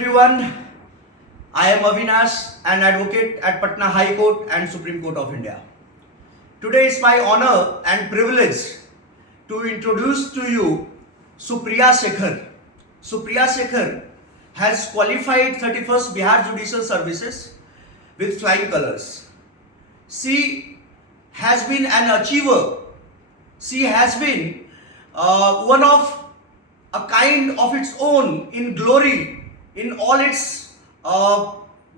Everyone, I am Avinash, an advocate at Patna High Court and Supreme Court of India. Today is my honor and privilege to introduce to you Supriya Shekhar. Supriya Shekhar has qualified 31st Bihar Judicial Services with flying colors. She has been an achiever. She has been one of a kind of its own in glory, in all its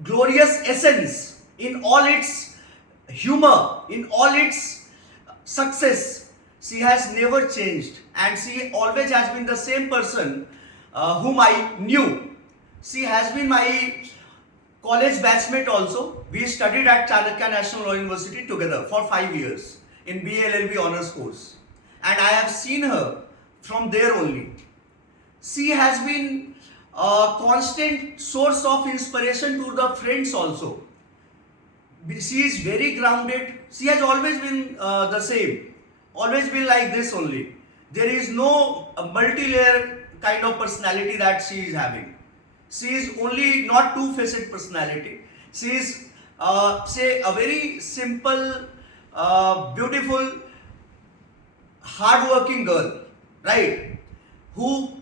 glorious essence, in all its humor, in all its success. She has never changed, and she always has been the same person whom I knew. She has been my college batchmate also. We studied at Chanakya National Law University together for 5 years in BLLB honors course, and I have seen her from there only. She has been a constant source of inspiration to the friends also. She is very grounded. She has always been the same, always been like this only. There is no multi-layer kind of personality that she is having. She is only not two-faced personality. She is say a very simple, beautiful, hard-working girl, right? Who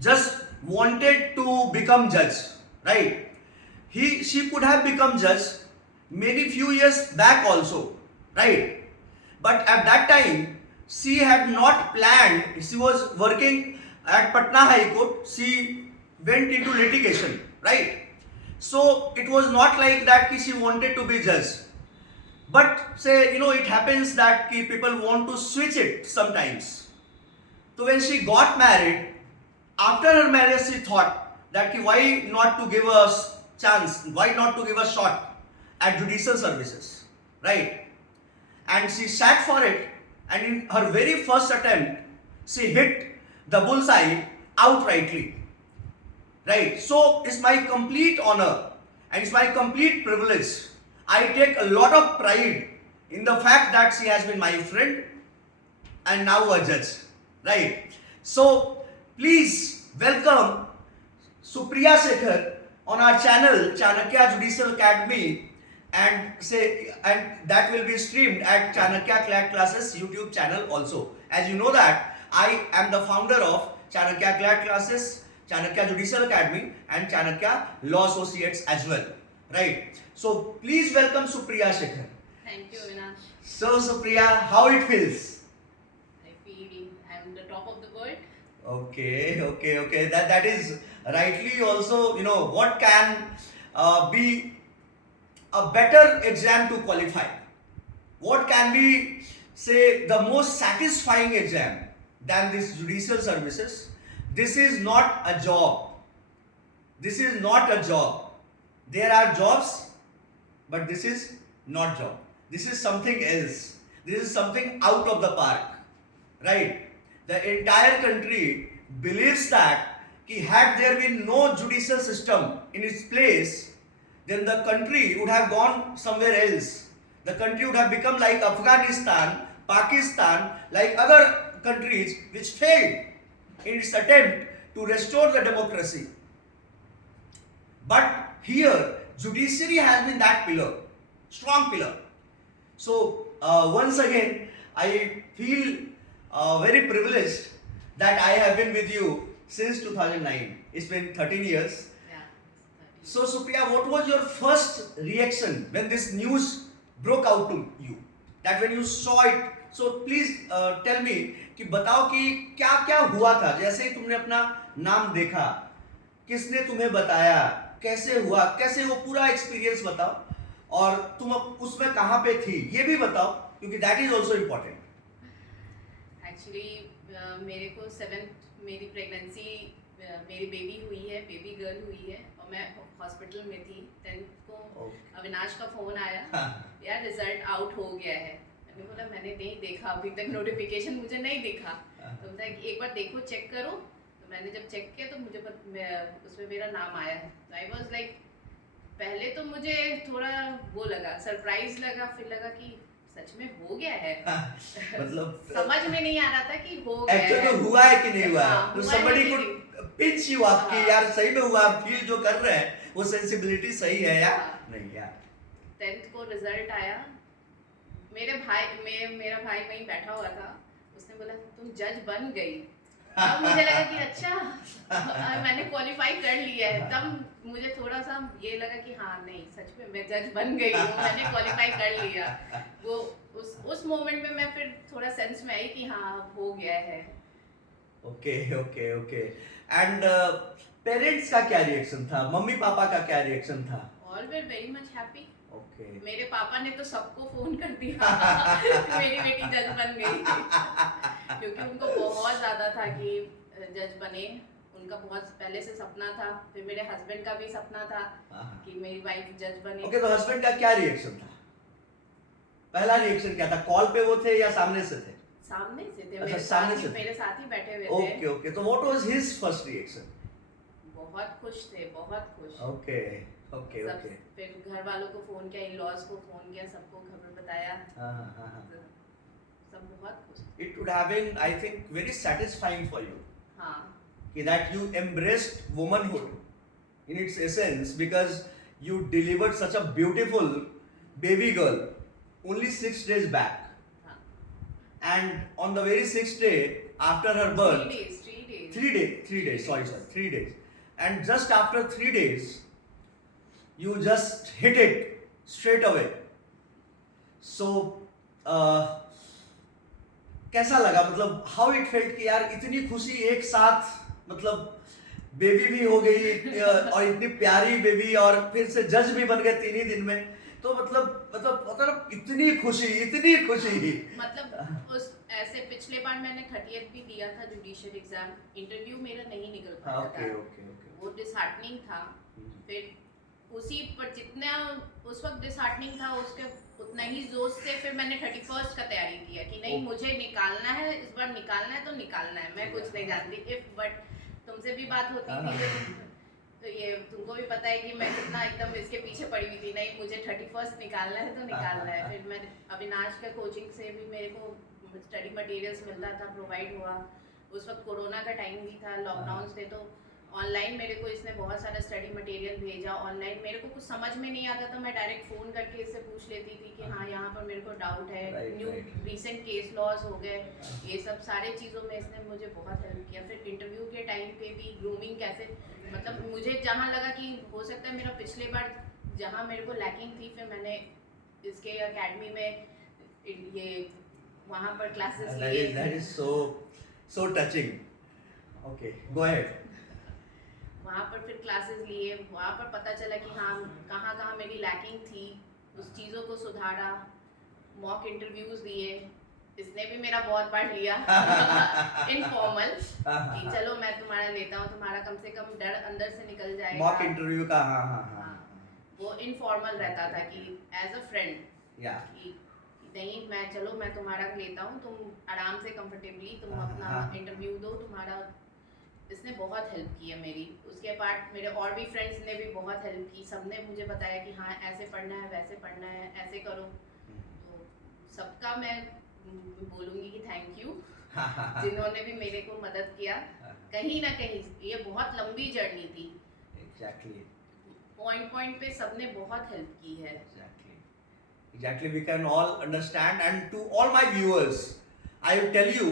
just wanted to become judge, right? She could have become judge many few years back also, right? But at that time, she had not planned. She was working at Patna High Court. She went into litigation, right? So it was not like that she wanted to be judge. But say, it happens that people want to switch it sometimes. So when she got married, after her marriage, she thought that why not to give a chance, why not to give a shot at judicial services, right? And she sat for it, and in her very first attempt, she hit the bullseye outrightly, right? So it's my complete honor and it's my complete privilege. I take a lot of pride in the fact that she has been my friend and now a judge, right? So please welcome Supriya Shekhar on our channel Chanakya Judicial Academy, and that will be streamed at Chanakya CLAT Classes YouTube channel also. As you know that I am the founder of Chanakya CLAT Classes, Chanakya Judicial Academy and Chanakya Law Associates as well, right? So please welcome Supriya Shekhar. Thank you, Avinash. So Supriya, how it feels? I feel I'm the top of the world. Okay. That is rightly also, what can be a better exam to qualify? What can be, say, the most satisfying exam than this judicial services? This is not a job. This is not a job. There are jobs, but this is not job. This is something else. This is something out of the park, right? The entire country believes that had there been no judicial system in its place, then the country would have gone somewhere else. The country would have become like Afghanistan, Pakistan, like other countries which failed in its attempt to restore the democracy. But here, judiciary has been that pillar, strong pillar. So once again, I feel very privileged that I have been with you since 2009. It's been 13 years. Yeah. So Supriya, what was your first reaction when this news broke out to you? That when you saw it, so please tell me कि बताओ कि क्या क्या हुआ था जैसे ही तुमने अपना नाम देखा, किसने तुम्हें बताया, कैसे हुआ, कैसे वो पूरा एक्सपीरियंस बताओ और तुम उसमें कहाँ पे थी ये भी बताओ क्योंकि that is also important. Actually मेरे को 7th मेरी प्रेगनेंसी मेरी बेबी हुई है, बेबी गर्ल हुई है और मैं हॉस्पिटल में थी. 10th को अविनाश का फोन आया, यार रिजल्ट आउट हो गया है. मैंने बोला मैंने नहीं देखा अभी तक, नोटिफिकेशन मुझे नहीं दिखा. तो बोला एक बार देखो, चेक करो. तो मैंने जब चेक किया तो मुझे उसमें मेरा नाम आया है. तो आई वाज लाइक, पहले तो मुझे थोड़ा वो लगा, सरप्राइज लगा, फिर लगा कि सच में हो गया है. मतलब समझ में नहीं आ रहा था कि हो गया एक्चुअली है. हुआ है कि नहीं हुआ है. हाँ, तो हुआ है somebody कि could नहीं. पिंच यू आपकी हाँ। यार सही में हुआ, आप फील जो कर रहे हैं वो सेंसिबिलिटी सही है या हाँ। नहीं यार? 10th को रिजल्ट आया, मेरा भाई वहीं बैठा हुआ था, उसने बोला तुम जज बन गई। तब मुझे लगा कि अच्छा मैंने क्वालिफाई कर लिया है। तब मुझे थोड़ा सा ये लगा कि हाँ नहीं सच में मैं जज बन गई हूँ, मैंने क्वालिफाई कर लिया। वो उस मोमेंट में मैं फिर थोड़ा सेंस में आई कि हाँ अब हो गया है। Okay okay okay. And parents का क्या रिएक्शन था, मम्मी पापा का क्या रिएक्शन था? All were very much happy. Okay. मेरे पापा ने तो सबको फोन कर दिया मेरी बेटी जज बन गई क्योंकि उनको बहुत ज्यादा था कि जज बने। उनका बहुत पहले से सपना था, फिर मेरे हस्बैंड का भी सपना था कि मेरी वाइफ जज बने। ओके, तो हस्बैंड का क्या रिएक्शन था? पहला रिएक्शन क्या था? कॉल पे वो थे या सामने से थे? सामने से थे, अच्छा, सामने से थे। मेरे साथ ही बैठे हुए थे। ओके ओके, तो what was his first reaction? बहुत खुश थे, बहुत खुश। ओके ओके सब ओके। फिर घर वालों को फोन किया, इन-लॉज को फोन किया, सबको खबर बताया। सब बहुत खुश। It would have been, I think, very satisfying for you हाँ that you embraced womanhood in its essence, because you delivered such a beautiful baby girl only 6 days back, हाँ and on the very 6th day after her birth, 3 days 3 days, sorry, 3 days, and just after 3 days you just hit it straight away. So कैसा लगा, मतलब how it felt कि यार इतनी खुशी एक साथ, मतलब बेबी भी हो गई और इतनी प्यारी बेबी, और फिर से जज भी बन गए 3 ही दिन में, तो मतलब इतनी खुशी। मतलब उस ऐसे पिछले बार मैंने 30th भी दिया था जुडिशियल एग्जाम, इंटरव्यू मेरा नहीं निकल पाया ओके था। Okay okay. वो डिसहार्टनिंग था। फिर उसी पर जितना उस वक्त डिसहार्टनिंग था, उसके उतना ही जोश से फिर मैंने 31st का तैयारी किया कि नहीं मुझे निकालना है, इस बार निकालना है तो निकालना है। मैं कुछ नहीं जानती इफ, बट तुमसे भी बात होती थी तो ये तुमको भी पता है कि मैं कितना एकदम इसके पीछे पड़ी हुई थी, नहीं मुझे 31st निकालना है तो निकालना है। फिर मैं अविनाश का कोचिंग से भी मेरे को स्टडी मटेरियल्स मिलता था, प्रोवाइड हुआ। उस वक्त कोरोना का टाइम भी था, लॉकडाउन थे, तो ऑनलाइन मेरे को इसने बहुत सारा स्टडी मटेरियल भेजा। ऑनलाइन मेरे को कुछ समझ में नहीं आता था, मैं डायरेक्ट फ़ोन करके इससे पूछ लेती थी कि हाँ यहाँ पर मेरे को डाउट है, न्यू रीसेंट केस लॉज हो गए, ये सब सारे चीज़ों में इसने मुझे बहुत हेल्प किया। फिर इंटरव्यू के टाइम पे भी ग्रूमिंग कैसे, मतलब मुझे जहाँ लगा कि हो सकता है मेरा पिछले बार जहाँ मेरे को लैकिंग थी, फिर मैंने इसके अकेडमी में ये वहाँ पर क्लासेस लिए। That is so touching. Okay, go ahead. वहाँ पर फिर क्लासेस लिए, वहाँ पर पता चला कि हाँ कहाँ कहाँ मेरी लैकिंग थी, उस चीज़ों को सुधारा। मॉक इंटरव्यूज दिए, इसने भी मेरा बहुत बार लिया इनफॉर्मल कि चलो मैं तुम्हारा लेता हूँ, तुम्हारा कम से कम डर अंदर से निकल जाएगा। मॉक इंटरव्यू का हाँ। वो इनफॉर्मल रहता था कि एज अ फ्रेंड या कि नहीं मैं चलो मैं तुम्हारा लेता हूँ, तुम आराम से कंफर्टेबली तुम अपना इंटरव्यू दो। तुम्हारा इसने बहुत हेल्प की है मेरी। उसके बाद मेरे और भी फ्रेंड्स ने भी बहुत हेल्प की, सबने मुझे बताया कि हाँ ऐसे पढ़ना है, वैसे पढ़ना है, ऐसे करो। तो सबका मैं बोलूँगी कि थैंक यू जिन्होंने भी मेरे को मदद किया। कहीं ना कहीं ये बहुत लंबी जर्नी थी। एग्जैक्टली पॉइंट पे सबने बहुत हेल्प की है। Exactly, we can all understand, and to all my viewers, I will tell you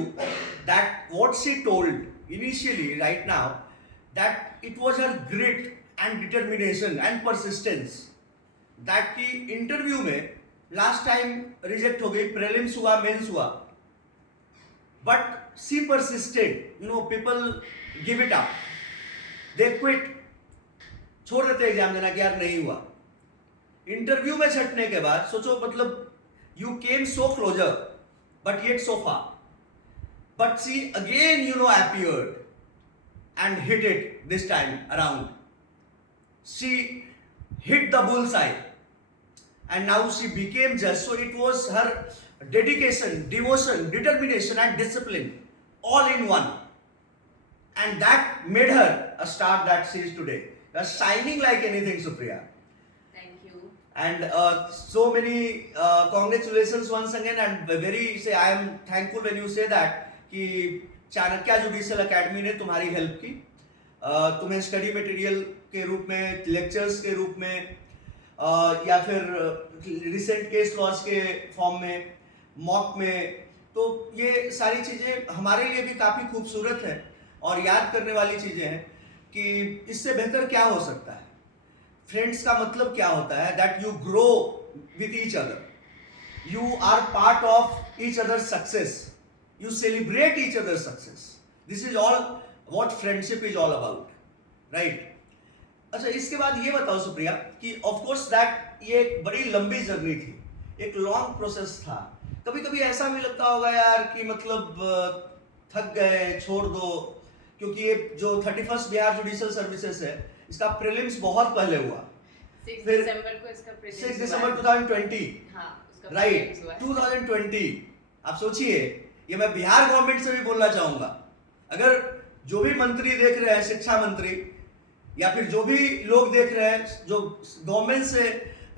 that what she told initially right now, that it was her grit and determination and persistence, that की interview में last time reject हो गई, prelims हुआ, mains हुआ, but she persisted. You know, people give it up, they quit, छोड़ देते exam देना कि यार नहीं हुआ। इंटरव्यू में छटने के बाद सोचो, मतलब you came so closer but yet so far, but she again appeared and hit it this time around. She hit the bullseye and now she became judge. So it was her dedication, devotion, determination and discipline all in one, and that made her a star that she is today. You are shining like anything, Supriya. And so many congratulations once again, and I am thankful when you say that कि Chanakya judicial academy ने तुम्हारी help की, तुम्हें study material के रूप में, lectures के रूप में, या फिर रिसेंट केस लॉज के फॉर्म में, मॉक में। तो ये सारी चीज़ें हमारे लिए भी काफ़ी खूबसूरत है और याद करने वाली चीज़ें हैं कि इससे बेहतर क्या हो सकता है। फ्रेंड्स का मतलब क्या होता है? That you grow with each other, you are part of each other's success, you celebrate each other's success. This is all what friendship is all about, right? अच्छा, इसके बाद ये बताओ सुप्रिया कि ऑफ कोर्स दैट ये एक बड़ी लंबी जर्नी थी, एक लॉन्ग प्रोसेस था। कभी कभी ऐसा भी लगता होगा यार कि मतलब थक गए, छोड़ दो, क्योंकि ये जो 31st बिहार जुडिशियल सर्विसेज है इसका प्रीलिम्स बहुत पहले हुआ, 6 फिर दिसंबर को इसका prelims 6 हुआ दिसंबर है। 2020, हाँ, उसका राइट, prelims हुआ है। 2020। आप सोचिए, ये मैं बिहार गवर्नमेंट से भी बोलना चाहूंगा, अगर जो भी मंत्री देख रहे हैं, शिक्षा मंत्री या फिर जो भी लोग देख रहे हैं जो गवर्नमेंट से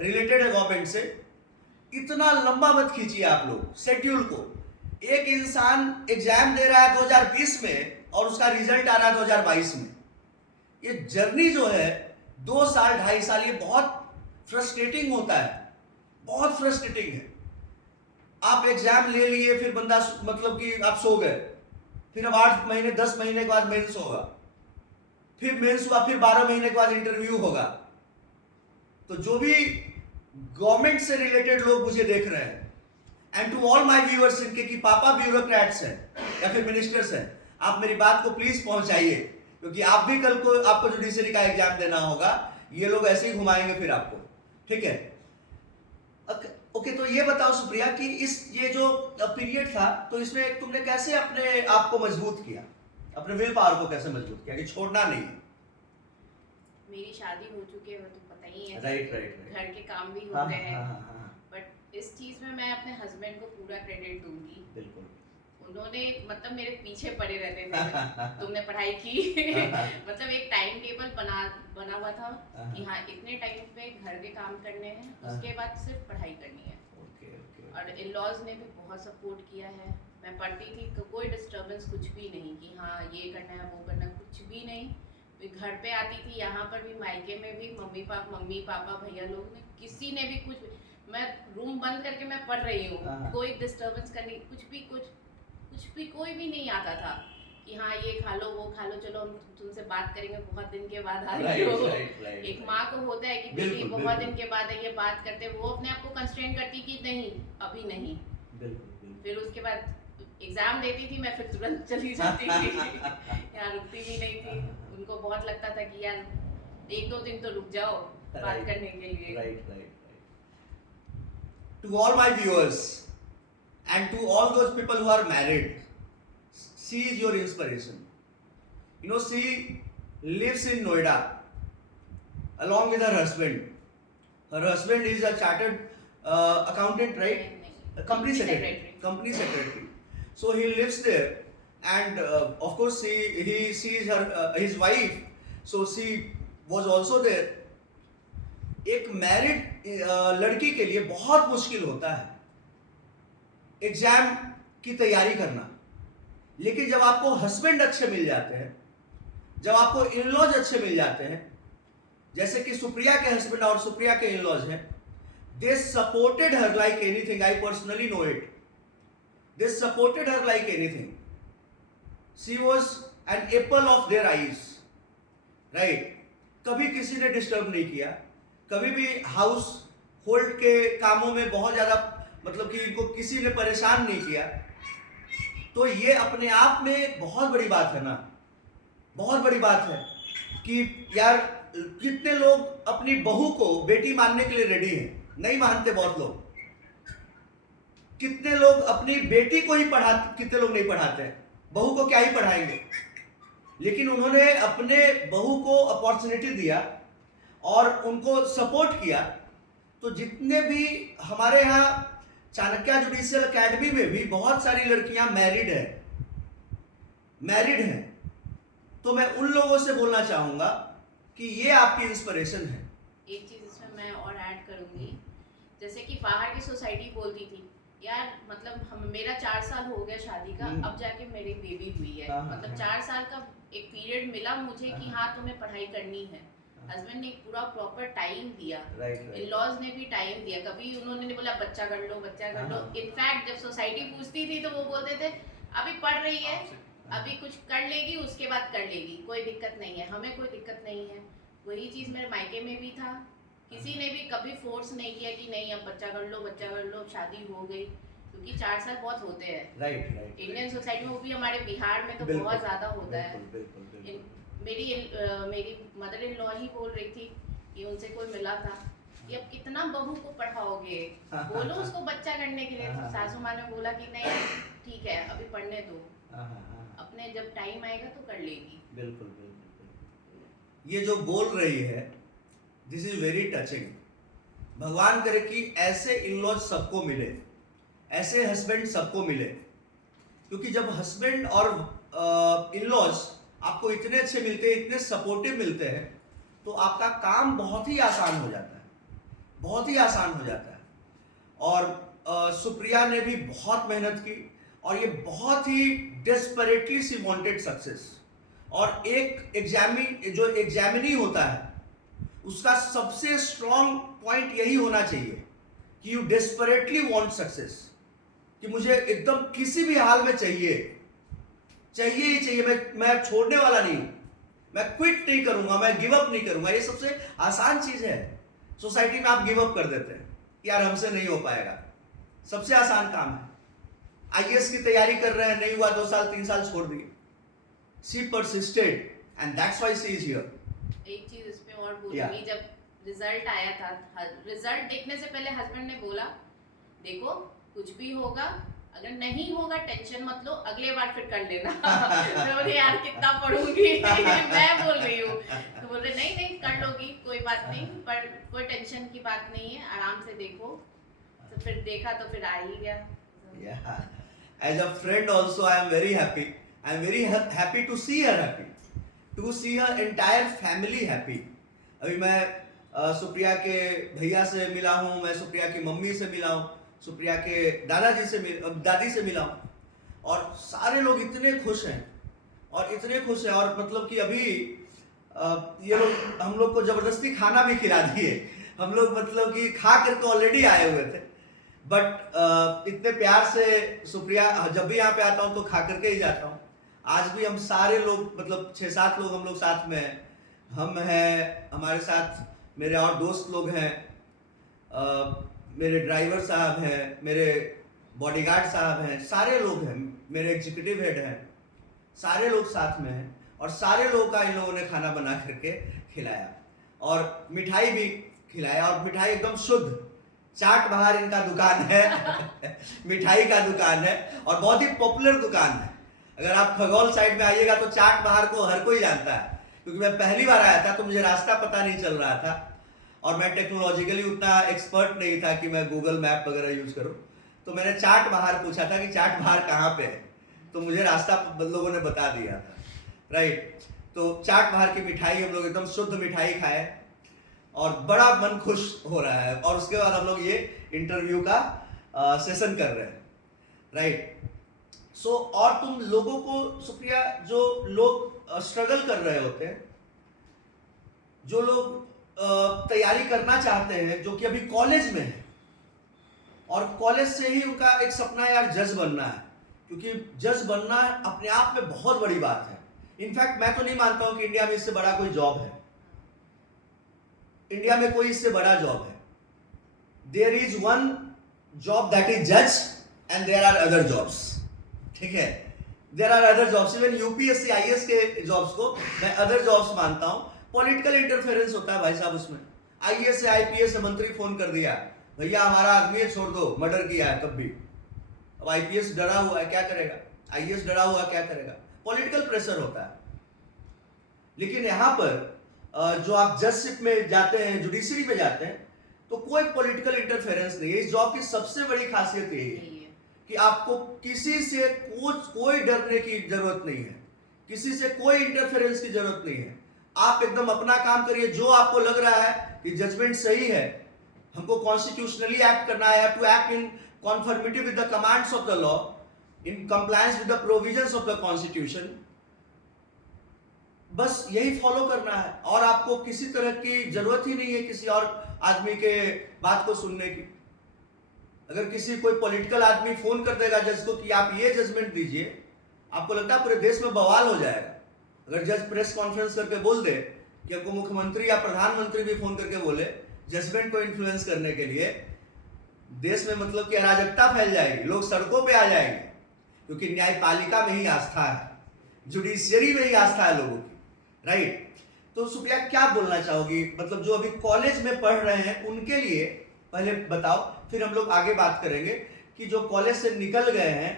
रिलेटेड है, गवर्नमेंट से, इतना लंबा मत खींचिए आप लोग शेड्यूल को। एक इंसान एग्जाम दे रहा है 2020 में और उसका रिजल्ट आ रहा है 2022 में। ये जर्नी जो है 2 साल 2.5 साल, ये बहुत फ्रस्ट्रेटिंग होता है, बहुत फ्रस्ट्रेटिंग है। आप एग्जाम ले लिए, फिर बंदा मतलब कि आप सो गए, फिर अब 8 महीने 10 महीने के बाद मेंस होगा, फिर मेंस हुआ, फिर 12 महीने के बाद इंटरव्यू होगा। तो जो भी गवर्नमेंट से रिलेटेड लोग मुझे देख रहे हैं, and to all my viewers, इनके कि पापा ब्यूरोक्रेट्स हैं या फिर मिनिस्टर्स हैं, आप मेरी बात को प्लीज पहुंचाइए, क्योंकि आप भी कल को आपको जुडिशरी का एग्जाम देना होगा। ये लोग ऐसे ही घुमाएंगे फिर आपको, ठीक है? ओके, तो ये बताओ सुप्रिया कि ये जो पीरियड था, तो इसमें तुमने कैसे अपने आप को मजबूत किया, अपने विल पावर को कैसे मजबूत किया कि छोड़ना नहीं है? मेरी शादी हो चुकी है, वो तो पता ही है। राइट। घर के काम भी हाँ, होते हैं। हाँ। बट इस चीज में मैं अपने हस्बैंड को पूरा क्रेडिट दूंगी। बिल्कुल। उन्होंने मतलब मेरे पीछे पड़े रहते थे, तुमने पढ़ाई की। मतलब एक टाइम टेबल बना हुआ था कि हाँ इतने टाइम पे घर के काम करने हैं, उसके बाद सिर्फ पढ़ाई करनी है। और इन लॉज ने भी बहुत सपोर्ट किया है। मैं पढ़ती थी, कोई डिस्टर्बेंस कुछ भी नहीं कि हाँ ये करना है वो करना है, कुछ भी नहीं। मैं घर पे आती थी, यहाँ पर भी मायके में भी मम्मी पापा भैया लोग ने, किसी ने भी कुछ, मैं रूम बंद करके मैं पढ़ रही हूँ, कोई डिस्टर्बेंस करनी कुछ भी कोई भी नहीं आता था कि हाँ ये खा लो वो खा लो, चलो हम तुमसे बात करेंगे, बहुत दिन के बाद आ रही हो। एक माँ को होता है कि बेटी बहुत दिन के बाद है, ये बात करते, वो अपने आप को कंस्ट्रेन करती कि नहीं अभी नहीं। फिर उसके बाद एग्जाम देती थी मैं, फिर तुरंत चली जाती थी। यहाँ रुकती भी नहीं थी। उनको बहुत लगता था कि यार 1-2 दिन तो रुक जाओ बात करने के लिए। Right. To all my viewers and to all those people who are married, she is your inspiration. You know, she lives in Noida along with her husband. Her husband is a chartered accountant, right? Company secretary. So he lives there, and of course he sees her his wife. So she was also there. एक married लड़की के लिए बहुत मुश्किल होता है exam की तैयारी करना, लेकिन जब आपको हस्बैंड अच्छे मिल जाते हैं, जब आपको इन-लॉज अच्छे मिल जाते हैं, जैसे कि सुप्रिया के हस्बैंड और सुप्रिया के इन-लॉज हैं, they supported her like anything. I personally know it. They supported her like anything. She was an apple of their eyes, right? कभी किसी ने डिस्टर्ब नहीं किया, कभी भी हाउस होल्ड के कामों में बहुत ज़्यादा मतलब कि इनको किसी ने परेशान नहीं किया। तो ये अपने आप में एक बहुत बड़ी बात है ना, बहुत बड़ी बात है कि यार कितने लोग अपनी बहू को बेटी मानने के लिए रेडी हैं, नहीं मानते बहुत लोग। कितने लोग अपनी बेटी को ही पढ़ाते, कितने लोग नहीं पढ़ाते हैं, बहू को क्या ही पढ़ाएंगे। लेकिन उन्होंने अपने बहू को अपॉर्चुनिटी दिया और उनको सपोर्ट किया। तो जितने भी हमारे यहाँ चाणक्य जुडिशियल एकेडमी में भी बहुत सारी लड़कियां मैरिड हैं, तो मैं उन लोगों से बोलना चाहूंगा कि ये आपकी इंस्पिरेशन है। एक चीज इसमें मैं और ऐड करूंगी, जैसे कि बाहर की सोसाइटी बोलती थी यार मतलब मेरा 4 साल हो गया शादी का, अब जाके मेरी बेबी हुई है, मतलब 4 साल का एक पीरियड मिला मुझे कि हाँ तुम्हें पढ़ाई करनी है। हस्बैंड ने एक पूरा प्रॉपर टाइम दिया, इन-लॉज ने भी टाइम दिया, कभी उन्होंने नहीं बोला बच्चा कर लो बच्चा कर लो। इनफैक्ट जब सोसाइटी पूछती थी तो वो बोलते थे अभी पढ़ रही है, अभी कुछ कर लेगी उसके बाद कर लेगी, कोई दिक्कत नहीं है, हमें कोई दिक्कत नहीं है। वही चीज़ मेरे मायके में भी था, किसी ने भी कभी फोर्स नहीं किया कि नहीं अब बच्चा कर लो, शादी हो गई, क्योंकि 4 साल बहुत होते हैं। राइट इंडियन सोसाइटी में, वो भी हमारे बिहार में तो बहुत ज़्यादा होता है। मेरी मदर इन लॉ ही बोल रही थी कि उनसे कोई मिला था कि अब कितना बहू को पढ़ाओगे, बोलो उसको बच्चा करने के लिए। तो सासू माँ ने बोला कि नहीं ठीक है अभी पढ़ने दो, अपने जब टाइम आएगा तो कर लेगी। बिल्कुल। ये जो बोल रही है दिस इज वेरी टचिंग। भगवान करे कि ऐसे इन-लॉज सबको मिले, ऐसे हस्बैंड सबको मिले, क्योंकि जब हस्बैंड और इन-लॉज आपको इतने अच्छे मिलते हैं, इतने सपोर्टिव मिलते हैं, तो आपका काम बहुत ही आसान हो जाता है, बहुत ही आसान हो जाता है। और सुप्रिया ने भी बहुत मेहनत की और ये बहुत ही डेस्परेटली सी वांटेड सक्सेस। और एक एग्जामिनी होता है उसका सबसे स्ट्रॉन्ग पॉइंट यही होना चाहिए कि यू डेस्परेटली वांट सक्सेस, कि मुझे एकदम किसी भी हाल में चाहिए ही चाहिए, मैं छोड़ने वाला नहीं हूं, मैं क्विट नहीं करूंगा, मैं गिव अप नहीं करूंगा। ये सबसे आसान चीज है। सोसाइटी में आप गिव अप कर देते हैं, यार हमसे नहीं हो पाएगा, सबसे आसान काम है। आईएएस की तैयारी कर रहे हैं, नहीं हुआ, 2 साल 3 साल छोड़ दिए। She persisted and that's why she is here. एक चीज इसमें और बोलूंगी, जब रिजल्ट आया था, रिजल्ट देखने से पहले हस्बैंड ने बोला देखो कुछ भी होगा, अगर नहीं होगा टेंशन मत लो, अगले बार फिर कर लेना। मैं बोली यार कितना पढ़ूंगी मैं बोल रही हूँ, तो बोल रहे नहीं कर लोगी, कोई बात नहीं, पर कोई टेंशन की बात नहीं है, आराम से देखो। तो फिर देखा तो फिर आ ही गया। As a friend also I am very happy. I am very happy to see her happy, to see her entire family happy. अभी मैं सुप्रिया के भैया से मिला हूँ, मैं सुप्रिया की मम्मी से मिला हूँ, सुप्रिया के दादी से मिला हूँ, और सारे लोग इतने खुश हैं और इतने खुश हैं। और मतलब कि अभी ये लोग हम लोग को जबरदस्ती खाना भी खिला दिए, हम लोग मतलब कि खा करके ऑलरेडी आए हुए थे, बट इतने प्यार से सुप्रिया, जब भी यहाँ पे आता हूँ तो खा करके ही जाता हूँ। आज भी हम सारे लोग मतलब 6-7 लोग हम लोग साथ में हैं, हम हैं, हमारे साथ मेरे और दोस्त लोग हैं, मेरे ड्राइवर साहब हैं, मेरे बॉडीगार्ड साहब हैं, सारे लोग हैं, मेरे एग्जीक्यूटिव हेड हैं, सारे लोग साथ में हैं, और सारे लोगों का इन लोगों ने खाना बना करके खिलाया और मिठाई भी खिलाया। और मिठाई एकदम शुद्ध, चाट बहार इनका दुकान है मिठाई का दुकान है और बहुत ही पॉपुलर दुकान है। अगर आप खगौल साइड में आइएगा तो चाट बहार को हर कोई जानता है, क्योंकि मैं पहली बार आया था तो मुझे रास्ता पता नहीं चल रहा था और मैं टेक्नोलॉजिकली उतना एक्सपर्ट नहीं था कि मैं गूगल मैप वगैरह यूज करूं। तो मैंने चाट बहार पूछा था कि चाट बहार कहाँ पे है, तो मुझे रास्ता लोगों ने बता दिया था, राइट। तो चाट बहार की मिठाई हम लोग एकदम शुद्ध मिठाई खाए और बड़ा मन खुश हो रहा है। और उसके बाद हम लोग ये इंटरव्यू का सेशन कर रहे हैं, राइट। सो और तुम लोगों को सुप्रिया, जो लोग स्ट्रगल कर रहे होते हैं, जो लोग तैयारी करना चाहते हैं, जो कि अभी कॉलेज में है और कॉलेज से ही उनका एक सपना है यार जज बनना है, क्योंकि जज बनना अपने आप में बहुत बड़ी बात है। इनफैक्ट मैं तो नहीं मानता हूं कि इंडिया में इससे बड़ा कोई जॉब है, इंडिया में कोई इससे बड़ा जॉब है। There is one job that is जज and there are other jobs, ठीक है, there are other jobs. Even UPSC IAS के जॉब्स को मैं अदर जॉब्स मानता हूं। पॉलिटिकल इंटरफेरेंस होता है भाई साहब उसमें। आईएएस से आईपीएस से मंत्री फोन कर दिया, भैया हमारा आदमी है छोड़ दो, मर्डर किया है, तब भी। अब आईपीएस डरा हुआ है, क्या करेगा? आईएएस डरा हुआ क्या करेगा? पॉलिटिकल प्रेशर होता है। लेकिन यहाँ पर जो आप जजशिप में जाते हैं, जुडिशरी में जाते हैं, तो कोई पॉलिटिकल इंटरफेरेंस नहीं है। इस जॉब की सबसे बड़ी खासियत यही है कि आपको किसी से कोई डरने की जरूरत नहीं है, किसी से कोई इंटरफेरेंस की जरूरत नहीं है। आप एकदम अपना काम करिए, जो आपको लग रहा है कि जजमेंट सही है, हमको कॉन्स्टिट्यूशनली एक्ट करना है, to act in conformity with the commands of the law, in compliance with the provisions of the constitution, बस यही फॉलो करना है, और आपको किसी तरह की जरूरत ही नहीं है किसी और आदमी के बात को सुनने की। अगर किसी कोई पॉलिटिकल आदमी फोन कर देगा जज को कि आप ये जजमेंट दीजिए, आपको लगता है पूरे देश में बवाल हो जाएगा। अगर जज प्रेस कॉन्फ्रेंस करके बोल दे कि आपको मुख्यमंत्री या प्रधानमंत्री भी फोन करके बोले जजमेंट को इन्फ्लुएंस करने के लिए, देश में मतलब कि अराजकता फैल जाएगी, लोग सड़कों पे आ जाएंगे, क्योंकि न्यायपालिका में ही आस्था है, जुडिशियरी में ही आस्था है लोगों की, राइट। तो सुप्रिया क्या बोलना चाहोगी, मतलब जो अभी कॉलेज में पढ़ रहे हैं उनके लिए पहले बताओ, फिर हम लोग आगे बात करेंगे कि जो कॉलेज से निकल गए हैं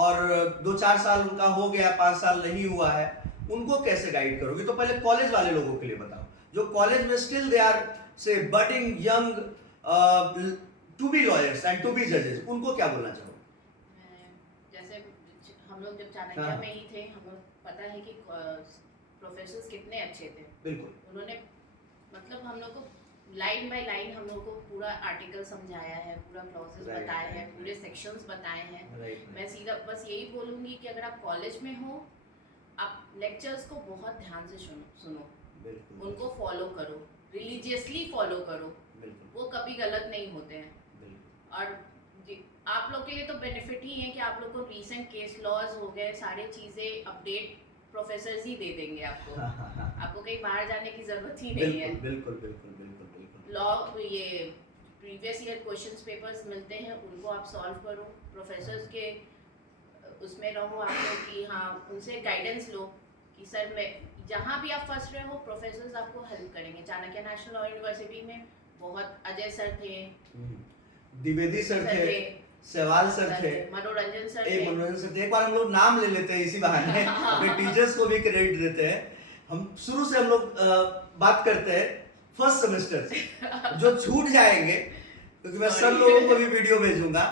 और 2-4 साल उनका हो गया, 5 साल नहीं हुआ है, उनको कैसे गाइड करोगे। तो पहले कॉलेज वाले लोगों के लिए बताओ, जो कॉलेज में still they are so budding young to be lawyers and to be जजेस, उनको क्या बोलना चाहोगे। जैसे हम लोग जब चाणक्य में ही थे, हमें पता है कि प्रोफेसर्स कितने अच्छे थे। बिल्कुल, उन्होंने मतलब हम लोग को लाइन बाय लाइन हम लोग को पूरा आर्टिकल समझाया है, पूरा क्लॉजेस बताए हैं, पूरे सेक्शंस बताए हैं। मैं सीधा बस यही बोलूँगी कि अगर आप कॉलेज में हो, आप लेक्चर्स को बहुत ध्यान से सुनो, उनको फॉलो करो, रिलीजियसली फॉलो करो, वो कभी गलत नहीं होते हैं। और आप लोग के लिए तो बेनिफिट ही है कि आप लोग को रीसेंट केस लॉज हो गए, सारी चीज़ें अपडेट प्रोफेसर्स ही दे देंगे आपको। आपको कहीं बाहर जाने की जरूरत ही नहीं है। बिल्कुल बिल्कुल बिल्कुल बिल्कुल। लॉ ये प्रीवियस ईयर क्वेश्चंस पेपर्स मिलते हैं, उनको आप सॉल्व करो, प्रोफेसर्स के उसमें रहो आप लोग कि हाँ उनसे गाइडेंस लो कि सर मैं जहाँ भी आप फंस रहे हो प्रोफेसर्स आपको हेल्प करेंगे। चाणक्य नेशनल लॉ यूनिवर्सिटी में बहुत अजय सर थे, द्विवेदी सर थे, सहवाल सर थे, मनोरंजन सर थे। एक बार हम लोग नाम ले लेते हैं इसी बहाने, अपने टीचर्स को भी क्रेडिट देते हैं। हम शुरू से हम लोग बात करते हैं फर्स्ट सेमेस्टर से, जो छूट जाएंगे क्योंकि मैं सब लोगों को भी वीडियो भेजूंगा।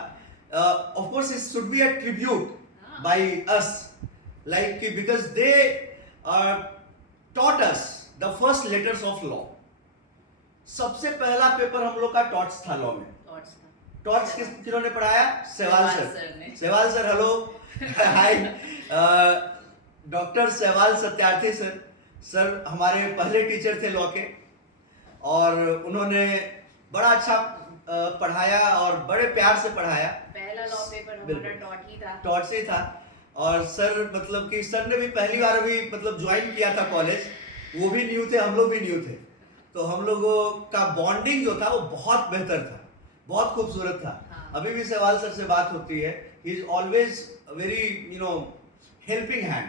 Of course it should be a tribute by us, like because they taught us the first letters of law। सबसे पहला पेपर हम लोग का टॉट्स था लॉ में। टॉट्स किन्होंने पढ़ाया? Sahiwal sir. Sahiwal sir, hello, हाय। Doctor Sahiwal Satyarthi sir, sir हमारे पहले टीचर थे लॉ के, और उन्होंने बड़ा अच्छा पढ़ाया और बड़े प्यार से पढ़ाया। पहला लॉ पेपर हमारा टॉट ही था। टॉट से था, और सर मतलब कि सर ने भी पहली बार अभी मतलब ज्वाइन किया था कॉलेज, वो भी न्यू थे, हम लोग भी न्यू थे, तो हम लोगों का बॉन्डिंग जो था वो बहुत बेहतर था, बहुत खूबसूरत था। हाँ। अभी भी सहवाल सर से बात होती है, he is always very helping hand,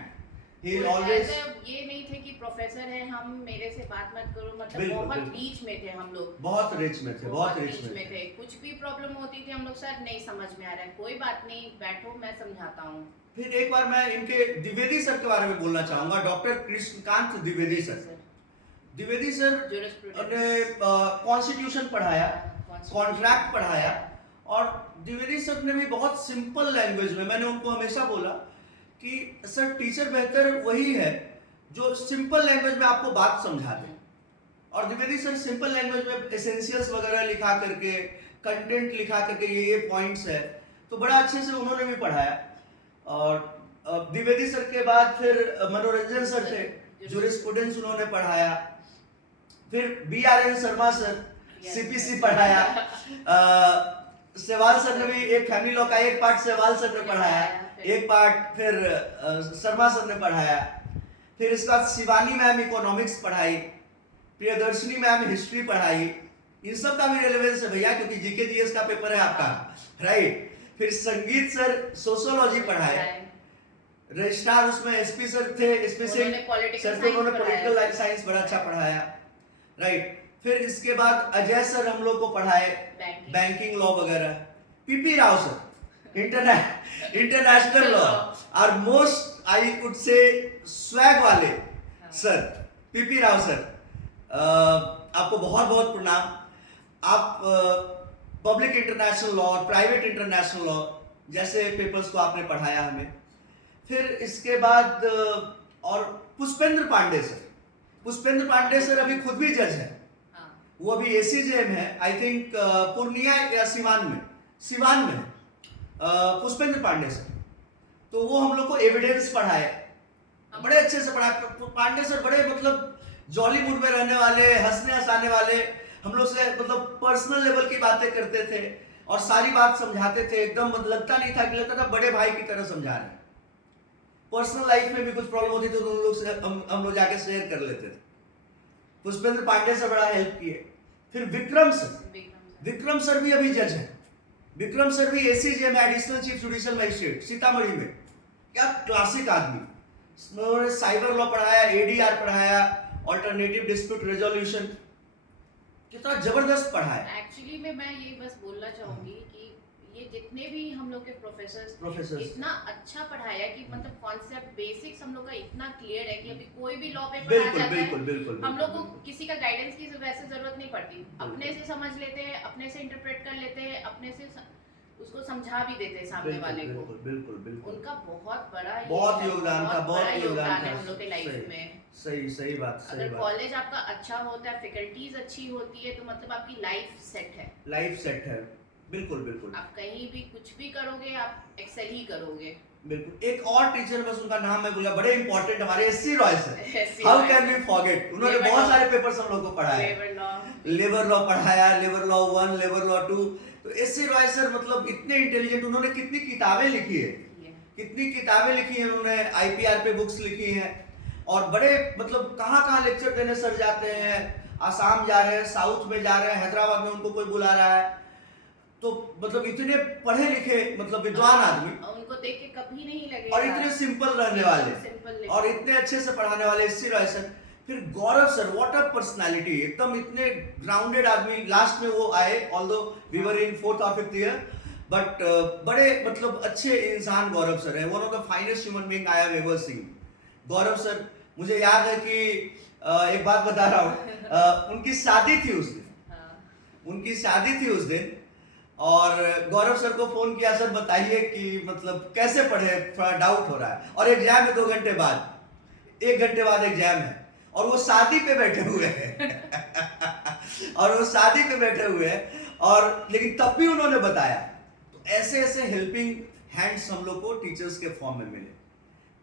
he is always. ये नहीं थे कि प्रोफेसर हैं हम मेरे से बात मत करो, मतलब बहुत रीच में थे हम लोग, बहुत रिच में थे, बहुत रिच में थे। कुछ भी प्रॉब्लम होती थी हम लोग, सर नहीं समझ में आ रहा है, कोई बात नहीं, बैठो मैं समझाता हूँ। फिर एक बार मैं इनके द्विवेदी सर के बारे में बोलना चाहूंगा, doctor Krishnakant Dwivedi sir. Dwivedi sir ने कॉन्स्टिट्यूशन पढ़ाया, कॉन्ट्रैक्ट पढ़ाया, और द्विवेदी सर ने भी बहुत सिंपल लैंग्वेज में, मैंने उनको हमेशा बोला कि सर टीचर बेहतर वही है जो सिंपल लैंग्वेज में आपको बात समझा दे, और द्विवेदी सर सिंपल लैंग्वेज में एसेंशियल्स वगैरह लिखा करके, कंटेंट लिखा करके ये पॉइंट्स है, तो बड़ा अच्छे से उन्होंने भी पढ़ाया। और द्विवेदी सर के बाद फिर मनोरंजन सर थे, जूरिस्प्रूडेंस उन्होंने पढ़ाया। फिर BRN शर्मा सर CPC पढ़ाया। सहवाल सर ने भी एक फैमिली लॉ का एक पार्ट सहवाल सर ने पढ़ाया, एक पार्ट फिर शर्मा सर ने पढ़ाया। फिर इसके बाद शिवानी मैम इकोनॉमिक्स पढ़ाई, प्रियदर्शनी मैम हिस्ट्री पढ़ाई। इन सब का भी रेलेवेंस है भैया, क्योंकि जीके जीएस का पेपर है आपका, राइट। फिर संगीत सर सोशियोलॉजी पढ़ाए, रजिस्ट्रार उसमें SP सर थे, SP सर थे, उन्होंने पॉलिटिकल साइंस बड़ा अच्छा पढ़ाया, राइट। फिर इसके बाद अजय सर हम लोग को पढ़ाए बैंकिंग लॉ वगैरह। PP Rao sir international law, और most I would say swag वाले सर PP राव सर, आपको बहुत बहुत प्रणाम। आप पब्लिक इंटरनेशनल लॉ और प्राइवेट इंटरनेशनल लॉ जैसे पेपर्स को आपने पढ़ाया हमें। फिर इसके बाद और पुष्पेंद्र पांडे सर, पुष्पेंद्र पांडे सर अभी खुद भी जज है, वो अभी ACJM है, आई थिंक पूर्णिया या सिवान में पुष्पेंद्र पांडे सर, तो वो हम लोग को एविडेंस पढ़ाए, बड़े अच्छे से पढ़ाया। पांडे सर बड़े मतलब जॉली मूड में रहने वाले, हंसने हंसाने वाले, हम लोग से मतलब पर्सनल लेवल की बातें करते थे और सारी बात समझाते थे। एकदम मतलब लगता नहीं था कि, लगता था बड़े भाई की तरह समझा रहे हैं। पर्सनल लाइफ में भी कुछ प्रॉब्लम होती तो उन लोग से हम लोग जाके शेयर कर लेते थे। पुष्पेंद्र पांडे से बड़ा हेल्प किए। फिर विक्रम सर भी अभी जज है। विक्रम सर भी एसीजे में additional chief judicial magistrate Sitamarhi में। क्या क्लासिक आदमी। उन्होंने साइबर लॉ पढ़ाया, एडीआर पढ़ाया, ऑल्टरनेटिव डिस्प्यूट रेजोल्यूशन, कितना जबरदस्त पढ़ाया। एक्चुअली में मैं ये बस बोलना चाहूंगी कि ये जितने भी हम लोग के प्रोफेसर्स इतना अच्छा पढ़ाया कि मतलब कॉन्सेप्ट बेसिक्स हम लोग का इतना क्लियर है कि अभी कोई भी लॉ पे पढ़ा जाता है, हम लोग को किसी का गाइडेंस की वैसे जरूरत नहीं पड़ती। अपने से समझ लेते हैं, अपने से इंटरप्रेट कर लेते हैं, अपने से उसको समझा भी देते हैं सामने वाले को। बिल्कुल उनका बहुत बड़ा बहुत योगदान था, बहुत योगदान है हम लोग के लाइफ में। सही बात। अगर कॉलेज आपका अच्छा होता है, फैकल्टीज अच्छी होती है, तो मतलब आपकी लाइफ सेट है। बिल्कुल आप कहीं भी कुछ भी करोगे, आप एक्सेल ही करोगे। बिल्कुल। एक और टीचर, बस उनका नाम मैं भूला, बड़े इंपॉर्टेंट, हमारे SC Roy sir. How can we forget. उन्होंने बहुत सारे पेपर्स हम लोग को पढ़ाया। लेबर लॉ पढ़ाया, लेबर लॉ 1, लेबर लॉ 2। तो एससी रॉय सर मतलब इतने इंटेलिजेंट, उन्होंने कितनी किताबें लिखी है उन्होंने, आईपीआर पे बुक्स लिखी हैं। और बड़े मतलब कहाँ लेक्चर देने सर जाते हैं, आसाम जा रहे हैं, साउथ में जा रहे हैं, हैदराबाद में उनको कोई बुला रहा है। तो मतलब इतने पढ़े लिखे मतलब विद्वान आदमी, उनको देख के कभी नहीं लगेगा, और इतने सिंपल रहने वाले, और इतने अच्छे से पढ़ाने वाले एससी रॉय सर। फिर गौरव सर, व्हाट अ पर्सनालिटी, एकदम इतने ग्राउंडेड आदमी। लास्ट में वो आए, although we were in 4th और 5th ईयर, बट बड़े मतलब अच्छे इंसान गौरव सर है। One of the finest human being I have ever seen. Gaurav sir, मुझे याद है कि एक बात बता रहा हूँ, उनकी शादी थी उस दिन, और गौरव सर को फोन किया, सर बताइए कि मतलब कैसे पढ़े, थोड़ा डाउट हो रहा है, और एग्जाम है 2 घंटे बाद, 1 घंटे बाद एग्जाम है, और वो शादी पे बैठे हुए हैं और लेकिन तब भी उन्होंने बताया। तो ऐसे हेल्पिंग हैंड्स हम लोग को टीचर्स के फॉर्म में मिले।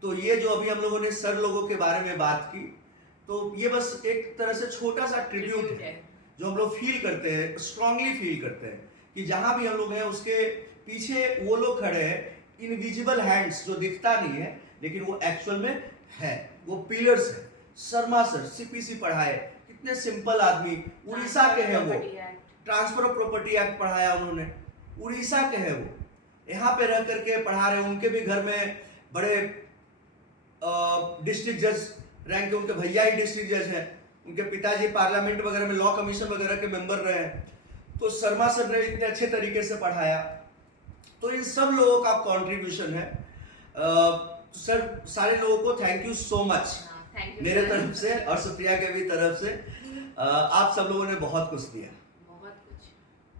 तो ये जो अभी हम लोगों ने सर लोगों के बारे में बात की, तो ये बस एक तरह से छोटा सा ट्रिब्यूट है जो हम लोग फील करते हैं, स्ट्रांगली फील करते हैं कि जहां भी हम लोग हैं उसके पीछे वो लोग खड़े हैं, इनविजिबल हैंड्स, जो दिखता नहीं है लेकिन वो एक्चुअल में है, वो पिलर्स है। शर्मा सर सीपीसी पढ़ाए, कितने सिंपल आदमी, उड़ीसा के हैं वो, ट्रांसफर ऑफ प्रॉपर्टी एक्ट पढ़ाया उन्होंने, उड़ीसा के हैं वो, यहाँ पे रह करके पढ़ा रहे हैं। उनके भी घर में बड़े डिस्ट्रिक्ट जज रैंक के, उनके भैया ही डिस्ट्रिक्ट जज हैं, उनके पिताजी पार्लियामेंट वगैरह में लॉ कमीशन वगैरह के मेंबर रहे हैं। तो शर्मा सर ने इतने अच्छे तरीके से पढ़ाया। तो इन सब लोगों का कंट्रीब्यूशन है। सर सारे लोगों को थैंक यू सो मच मेरे तरफ से और सुप्रिया के भी तरफ से। आप सब लोगों ने बहुत कुछ दिया, बहुत कुछ।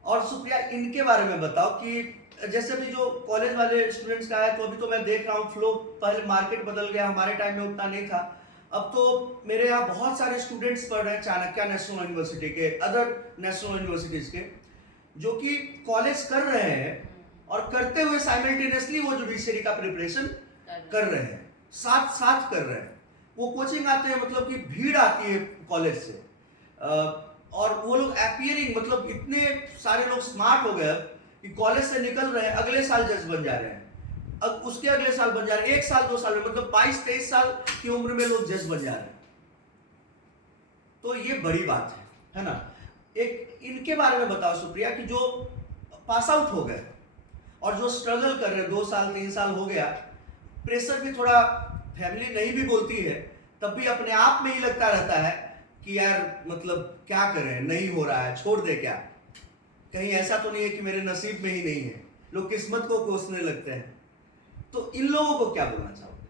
और सुप्रिया, इनके बारे में बताओ कि जैसे भी जो कॉलेज वाले स्टूडेंट्स का है, तो अभी तो मैं देख रहा हूँ फ्लो, पहले मार्केट बदल गया, हमारे टाइम में उतना नहीं था। अब तो मेरे यहाँ बहुत सारे स्टूडेंट्स पढ़ रहे हैं चाणक्य नेशनल यूनिवर्सिटी के, अदर नेशनल यूनिवर्सिटीज के, जो कि कॉलेज कर रहे हैं और करते हुए साइमल्टेनियसली वो जुडिशरी का प्रिपरेशन कर रहे हैं, साथ कर रहे हैं। वो कोचिंग आते हैं, मतलब कि भीड़ आती है कॉलेज से, और वो लोग अपीयरिंग, मतलब इतने सारे लोग स्मार्ट हो गए कि कॉलेज से निकल रहे हैं, अगले साल जज बन जा रहे हैं, अब उसके अगले साल बन जा रहे हैं, 1 साल 2 साल में, मतलब 22-23 साल की उम्र में लोग जज बन जा रहे हैं। तो ये बड़ी बात है ना। एक इनके बारे में बताओ सुप्रिया, कि जो पास आउट हो गए और जो स्ट्रगल कर रहे हैं, 2 साल 3 साल हो गया, प्रेशर भी थोड़ा, फैमिली नहीं भी बोलती है, तब भी अपने आप में ही लगता रहता है कि यार मतलब क्या करें, नहीं हो रहा है, छोड़ दे क्या, कहीं ऐसा तो नहीं है कि मेरे नसीब में ही नहीं है, लोग किस्मत को कोसने लगते हैं। तो इन लोगों को क्या बोलना चाहोगे?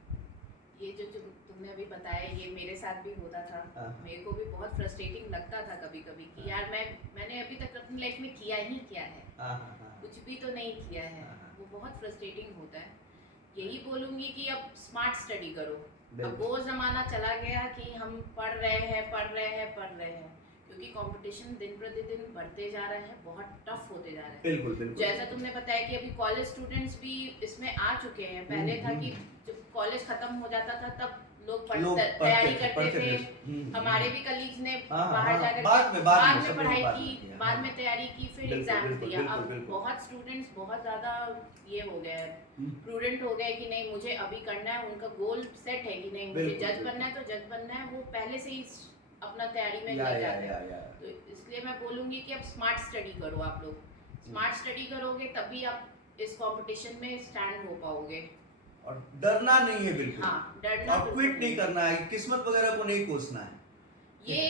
ये जो तुमने अभी बताया, ये मेरे साथ भी होता था। मेरे को भी बहुत फ्रस्ट्रेटिंग लगता था कभी कभी कि यार मैंने अभी तक अपनी लाइफ में किया ही क्या है, कुछ भी तो नहीं किया है। वो बहुत फ्रस्ट्रेटिंग होता है। यही बोलूंगी कि अब स्मार्ट स्टडी करो। अब वो जमाना चला गया कि हम पढ़ रहे हैं, क्योंकि कंपटीशन दिन प्रतिदिन बढ़ते जा रहा है, बहुत टफ होते जा रहा है। बिल्कुल। जैसा तुमने बताया कि अभी कॉलेज स्टूडेंट्स भी इसमें आ चुके हैं। पहले था कि जब कॉलेज खत्म हो जाता था तब लोग लोग तैयारी पढ़ते करते थे। हमारे भी कलीग्स ने बाहर जाकर बाद में सब लोग पढ़ाई बाद की, में किया, बाद हाँ। में तैयारी की, फिर बिल्कुल, एग्जाम बिल्कुल, दिया। बिल्कुल, अब बिल्कुल। बहुत स्टूडेंट्स बहुत ज़्यादा ये हो गए हैं, हम्म, प्रूडेंट हो गए कि नहीं मुझे अभी करना है, उनका गोल सेट है कि नहीं मुझे बिल्कुल, जज बिल्कुल। बनना है तो जज बनना है, वो पहले से ही अपना तैयारी में या लग या जाते या हैं। या तो इसलिए मैं बोलूँगी कि अब स्मार्ट स्टडी करो आप लोग, स्मार्ट स्टडी करोगे तभी आप इस कंपटीशन में स्टैंड हो पाओगे। और डरना नहीं है बिल्कुल, हाँ, डरना और बिल्कुल क्विट नहीं करना है, किस्मत वगैरह को नहीं कोसना है। ये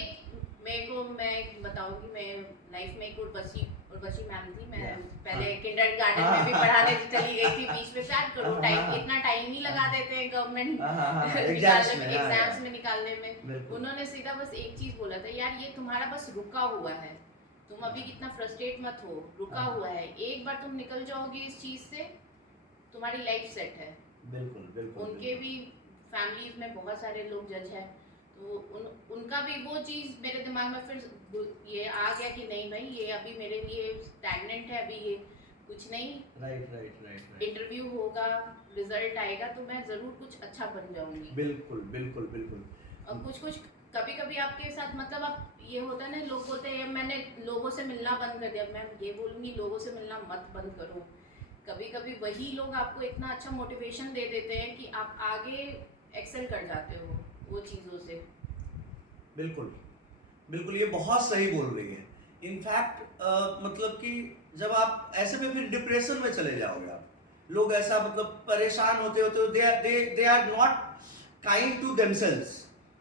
मेरे को मैं बताऊंगी, मैं लाइफ में एक उर्वशी मैम थी, मैं पहले किंडरगार्टन में भी पढ़ाने चली गई थी, बीच में क्या करूँ, टाइम इतना टाइम ही लगा देते हैं गवर्नमेंट एग्जाम्स में निकालने में। उन्होंने सीधा बस एक चीज बोला था, यार ये तुम्हारा बस रुका हुआ है, तुम अभी कितना फ्रस्ट्रेट मत हो, रुका हुआ है, एक बार तुम निकल जाओगे इस चीज से तुम्हारी लाइफ सेट है। बिल्कुल बिल्कुल। उनके भी फैमिलीज में बहुत सारे लोग जज हैं, तो उनका भी वो चीज़ मेरे दिमाग में फिर ये आ गया कि नहीं भाई ये अभी मेरे लिए स्टैग्नेंट है, अभी ये कुछ नहीं, राइट। इंटरव्यू होगा, रिजल्ट आएगा तो मैं ज़रूर कुछ अच्छा बन जाऊंगी। बिल्कुल बिल्कुल बिल्कुल। और कुछ कभी कभी आपके साथ मतलब आप ये होता है ना, लोग बोलते हैं मैंने लोगों से मिलना बंद कर दिया, मैं ये बोलूँगी लोगों से मिलना मत बंद करो। कभी कभी वही लोग आपको इतना अच्छा मोटिवेशन दे देते हैं कि आप आगे एक्सेल कर जाते हो वो चीज़ों से। बिल्कुल बिल्कुल, ये बहुत सही बोल रही है। इनफैक्ट मतलब कि जब आप ऐसे में फिर डिप्रेशन में चले जाओगे आप, लोग ऐसा मतलब परेशान होते होते they are not kind to themselves,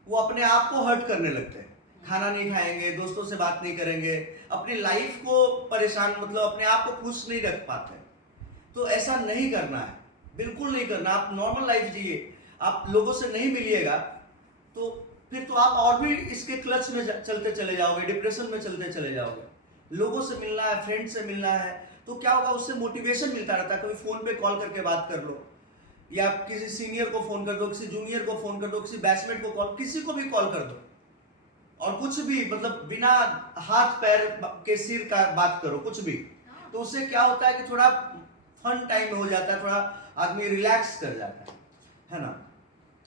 वो अपने आप को हर्ट करने लगते हैं, खाना नहीं खाएंगे, दोस्तों से बात नहीं करेंगे, अपनी लाइफ को परेशान मतलब अपने आप को खुश नहीं रख पाते। तो ऐसा नहीं करना है, बिल्कुल नहीं करना। आप नॉर्मल लाइफ जिए, आप लोगों से नहीं मिलिएगा तो फिर तो आप और भी इसके क्लच में चलते चले जाओगे, डिप्रेशन में चलते चले जाओगे। लोगों से मिलना है, फ्रेंड से मिलना है, तो क्या होगा, उससे मोटिवेशन मिलता रहता है। कभी फोन पे कॉल करके बात कर लो, या किसी सीनियर को फोन कर दो, किसी जूनियर को फोन कर दो, किसी बैचमेट को कॉल, किसी को भी कॉल कर दो, और कुछ भी मतलब बिना हाथ पैर के सिर का बात करो, कुछ भी। तो उससे क्या होता है कि थोड़ा फन टाइम हो जाता है, थोड़ा आदमी रिलैक्स कर जाता है ना।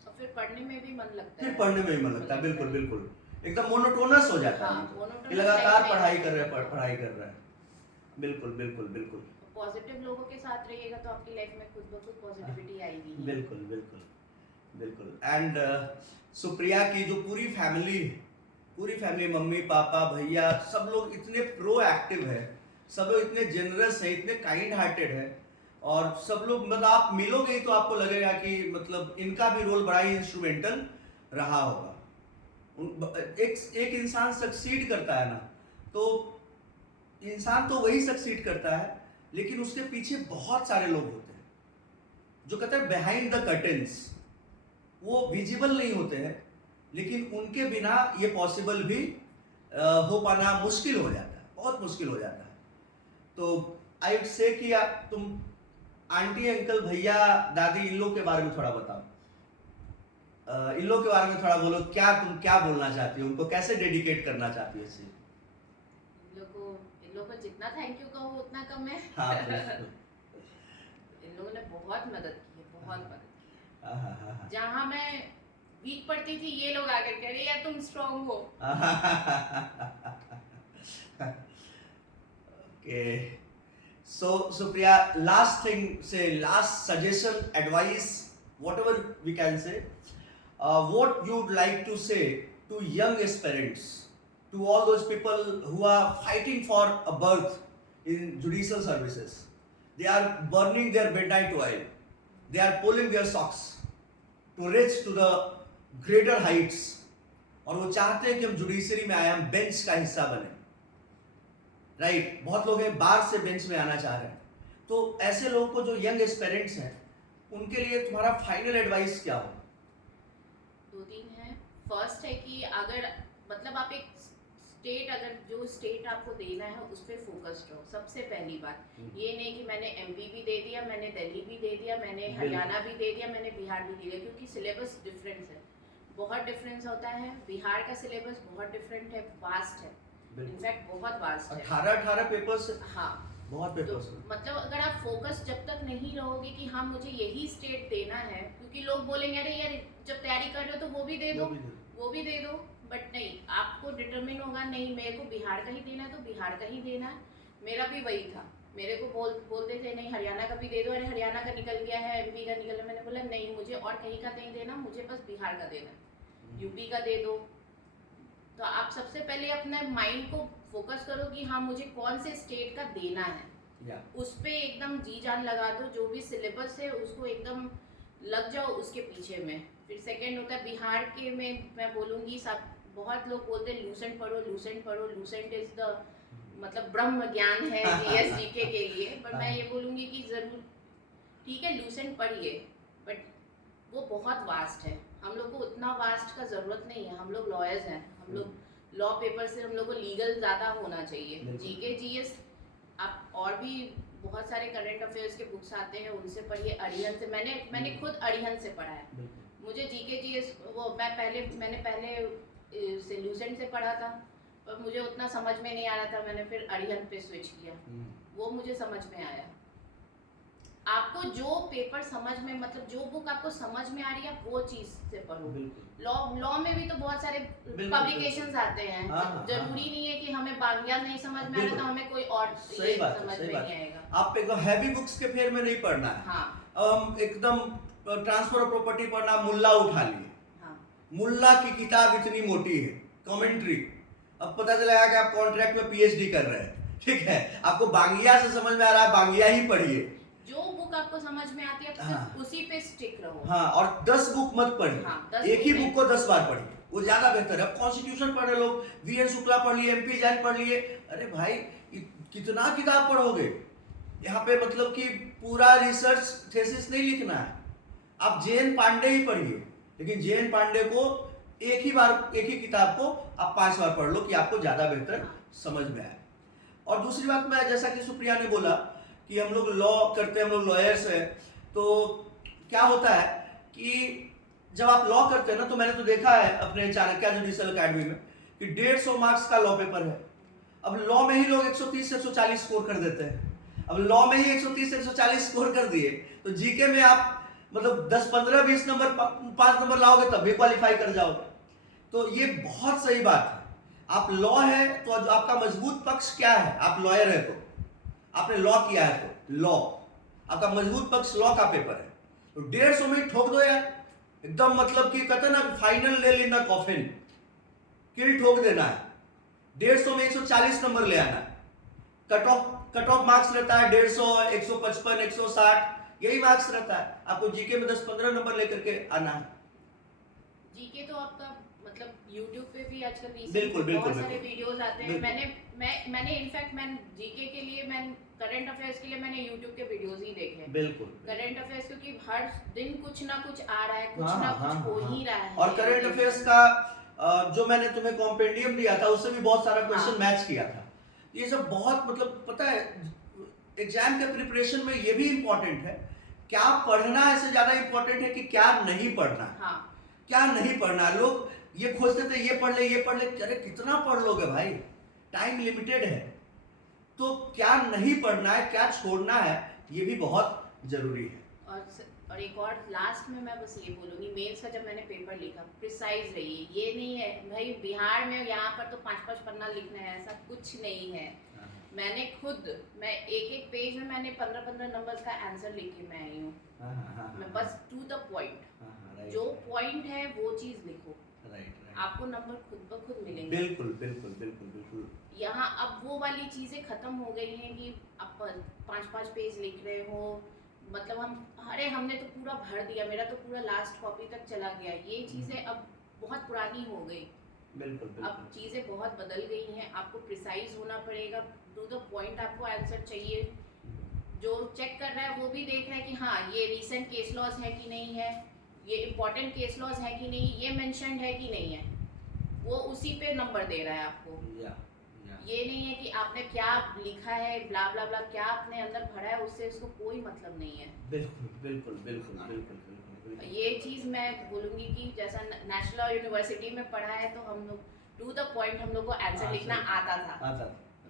और फिर पढ़ने में भी मन लगता है, फिर पढ़ने में भी मन लगता है, बिल्कुल बिल्कुल, एकदम मोनोटोनस हो जाता है, मोनोटोनस कि लगातार लाइफ पढ़ाई में। कर रहे हैं, पढ़ाई कर रहे हैं। बिल्कुल बिल्कुल बिल्कुल पॉजिटिव लोगों के साथ रहिएगा तो आपकी लाइफ में खुद ब खुद पॉजिटिविटी आएगी। बिल्कुल बिल्कुल बिल्कुल। एंड सुप्रिया की जो पूरी फैमिली मम्मी पापा भैया सब लोग इतने प्रोएक्टिव है, सब लोग इतने जेनरस है, इतने काइंड हार्टेड है, और सब लोग मतलब आप मिलोगे ही तो आपको लगेगा कि मतलब इनका भी रोल बड़ा ही इंस्ट्रूमेंटल रहा होगा। एक इंसान सक्सीड करता है ना, तो इंसान तो वही सक्सीड करता है, लेकिन उसके पीछे बहुत सारे लोग होते हैं जो कहते हैं बिहाइंड द कर्टेन्स, वो विजिबल नहीं होते हैं, लेकिन उनके बिना ये पॉसिबल भी हो पाना मुश्किल हो जाता है, बहुत मुश्किल हो जाता है। तो आई वुड से कि तुम आंटी अंकल भैया दादी इन लोग के बारे में थोड़ा बताओ, इन लोग के बारे में थोड़ा बोलो, तुम क्या बोलना चाहती हो, उनको कैसे डेडिकेट करना चाहती हो इसे? इन लोगों को जितना थैंक यू कहो उतना कम है। हाँ, इन लोगों ने बहुत मदद की है, बहुत मदद की। हाँ। जहाँ मैं वीक पड़ती थी ये लोग आकर कह रहे यार तुम स्ट्रांग हो। Okay. So Supriya, last suggestion, advice, whatever we can say, what you'd like to say to young aspirants, to all those people who are fighting for a berth in judicial services. They are burning their midnight oil, they are pulling their socks to reach to the greater heights, और वो चाहते हैं कि हम judiciary में आए, हम bench का हिस्सा बने। राइट, बहुत लोग हैं बार से बेंच में आना चाह रहे हैं। तो ऐसे लोगों को, जो यंग एस्पिरेंट्स हैं, उनके लिए तुम्हारा फाइनल एडवाइस क्या हो? 2-3 है। फर्स्ट है कि अगर मतलब आप एक स्टेट, अगर जो स्टेट आपको देना है उस पर फोकस्ड रहो। सबसे पहली बात ये नहीं कि मैंने एमपी भी दे दिया, मैंने दिल्ली भी दे दिया, मैंने हरियाणा भी दे दिया, मैंने बिहार भी दे दिया, क्योंकि सिलेबस डिफरेंस है, बहुत डिफरेंस होता है। बिहार का सिलेबस बहुत डिफरेंट है, वास्ट है, इनफैक्ट बहुत वास्ट है। 18 पेपर्स, हाँ, बहुत पेपर्स। तो मतलब अगर आप फोकस जब तक नहीं रहोगे कि हाँ मुझे यही स्टेट देना है, क्योंकि लोग बोलेंगे अरे यार जब तैयारी कर रहे हो तो वो भी दे दो, वो भी दे दो। वो भी दे दो। बट नहीं, आपको डिटरमिन होगा नहीं मेरे को बिहार का ही देना है तो बिहार का ही देना है। मेरा भी वही था, मेरे को बोलते थे नहीं हरियाणा का भी दे दो, अरे हरियाणा का निकल गया है, एमपी का निकल गया। मैंने बोला नहीं, मुझे और कहीं का नहीं देना, मुझे बस बिहार का देना है, यूपी का दे दो। तो आप सबसे पहले अपने माइंड को फोकस करो कि हाँ मुझे कौन से स्टेट का देना है, उस पे एकदम जी जान लगा दो, जो भी सिलेबस है उसको एकदम लग जाओ उसके पीछे में। फिर सेकंड होता है बिहार के में, मैं बोलूँगी सब बहुत लोग बोलते हैं लूसेंट पढ़ो, लूसेंट पढ़ो, लूसेंट इज द मतलब ब्रह्म ज्ञान है जीएस जीके के लिए। पर मैं ये बोलूँगी कि ज़रूर ठीक है लूसेंट पढ़िए, बट वो बहुत वास्ट है, हम लोग को उतना वास्ट का ज़रूरत नहीं है। हम लोग लॉयर्स हैं, हम लोग लॉ पेपर से हम लोग को लीगल ज़्यादा होना चाहिए। जीके जीएस आप और भी बहुत सारे करंट अफेयर्स के बुक्स आते हैं, उनसे पढ़िए। अरिहंत से मैंने खुद अरिहंत से पढ़ा है। मुझे जीके जीएस वो मैंने पहले से लूसेंट से पढ़ा था, पर मुझे उतना समझ में नहीं आ रहा था, मैंने फिर अरिहंत पे स्विच किया, वो मुझे समझ में आया। आपको जो पेपर समझ में मतलब जो बुक आपको समझ में आ रही है आप वो चीज से पढ़ो। लॉ में भी तो बहुत सारे पब्लिकेशंस आते हैं, जरूरी नहीं है कि हमें बांग्ला नहीं समझ में आ रहा तो हमें कोई और समझ में नहीं आएगा। आप एकदम हैवी बुक्स के फेर में नहीं पढ़ना है। हाँ। एकदम ट्रांसफर ऑफ प्रॉपर्टी पढ़ना, मुल्ला उठा लिए। हाँ। मुल्ला की किताब इतनी मोटी है, कमेंट्री, अब पता चलेगा कि आप कॉन्ट्रैक्ट में पीएचडी कर रहे हैं, ठीक है। आपको बांग्ला से समझ में आ रहा है, बांग्ला ही पढ़िए। जो बुक आपको समझ में आती है सिर्फ उसी पे स्टिक रहो। हाँ, और 10 बुक मत पढ़िए। हाँ, एक ही बुक को 10 बार पढ़िए, वो ज्यादा बेहतर है। अब कॉन्स्टिट्यूशन पढ़ रहे लोग, वीएन शुक्ला पढ़ लिए, एमपी जैन पढ़ लिए, अरे भाई कितना किताब पढ़ोगे। यहाँ पे मतलब कि पूरा रिसर्च थेसिस नहीं लिखना है, आप जेएन पांडे ही पढ़िए, लेकिन जेएन पांडे को एक ही किताब को आप 5 बार पढ़ लो कि आपको ज्यादा बेहतर समझ में आए। और दूसरी बात मैं, जैसा कि सुप्रिया ने बोला कि हम लोग लॉ करते हैं, हम लोग लॉयर्स हैं, तो क्या होता है कि जब आप लॉ करते हैं ना, तो मैंने तो देखा है अपने चाणक्य जुडिशियल अकेडमी में कि 150 मार्क्स का लॉ पेपर है। अब लॉ में ही लोग 130 से 140 स्कोर कर देते हैं। अब लॉ में ही 130 से 140 स्कोर कर दिए, तो जीके में आप मतलब 10, 15, 20 नंबर 5 नंबर लाओगे तब भी क्वालिफाई कर जाओगे। तो ये बहुत सही बात है। आप लॉ है तो आपका मजबूत पक्ष क्या है, आप लॉयर है तो आपने लॉ किया है तो लॉ, आपका मजबूत पक्ष लॉ का पेपर है, तो 150 में ठोक दो यार, एकदम मतलब कि कहते ना final nail in the coffin, किल ठोक देना है। 150 में 140 नंबर ले आना है। कट ऑफ मार्क्स रहता है 150, 155, 160, यही मार्क्स रहता है। आपको जीके में 10-15 नंबर लेकर के आना है। जीके तो आपका मतलब YouTube पे भी आजकल बिल्कुल बहुत सारे वीडियोस आते हैं। मैंने इनफैक्ट जीके के लिए, करंट अफेयर्स के लिए मैंने YouTube के वीडियोस ही देखे हैं। बिल्कुल करंट अफेयर्स, क्योंकि हर दिन कुछ ना कुछ आ रहा है, कुछ ना कुछ हो ही रहा है। और करंट अफेयर्स का जो मैंने तुम्हें कॉम्पेंडियम दिया था उससे भी बहुत सारा क्वेश्चन मैच किया था। ये सब बहुत मतलब पता है, एग्जाम के प्रिपरेशन में ये भी इम्पोर्टेंट है, क्या पढ़ना है से ज्यादा इम्पोर्टेंट है कि क्या नहीं पढ़ना। क्या नहीं पढ़ना, लोग ये खोजते थे ये पढ़ ले, अरे कितना पढ़ लोगे भाई, टाइम लिमिटेड है। तो क्या नहीं पढ़ना है, क्या छोड़ना है, ये भी बहुत जरूरी है। और एक और लास्ट में मैं बस ये बोलूँगी, मेंस का जब मैंने पेपर लिखा, प्रिसाइज रहिए। ये नहीं है भाई बिहार में यहाँ पर तो 5-5 पन्ना लिखना है, ऐसा कुछ नहीं है। मैंने खुद एक पेज में मैंने 15-15 नंबर्स का आंसर लिख के मैं आई हूँ। मैं बस टू द पॉइंट, जो पॉइंट है वो चीज लिखो, आपको नंबर खुद ब खुद मिलेंगे। बिल्कुल। यहाँ अब वो वाली चीजें खत्म हो गई हैं कि आप 5-5 पेज लिख रहे हो, मतलब हमने तो पूरा भर दिया, मेरा तो पूरा लास्ट कॉपी तक चला गया। ये चीजें अब बहुत पुरानी हो गई। बिल्कुल। अब चीजें बहुत बदल गई हैं, आपको प्रिसाइज होना पड़ेगा, टू द पॉइंट आपको आंसर चाहिए। जो चेक कर रहा है वो भी देख रहा है कि हाँ ये रीसेंट केस लॉज है कि नहीं है, ये इम्पोर्टेंट केस लॉज है कि नहीं, ये मेंशन्ड है कि नहीं है, वो उसी पे नंबर दे रहा है आपको। ये नहीं है कि आपने क्या लिखा है ब्ला ब्ला ब्ला, क्या आपने अंदर भरा है, उससे उसको कोई मतलब नहीं है। बिल्कुल। ये चीज़ मैं बोलूँगी कि जैसा नेशनल यूनिवर्सिटी में पढ़ा है तो हम लोग टू द पॉइंट हम लोग को आंसर लिखना आता था।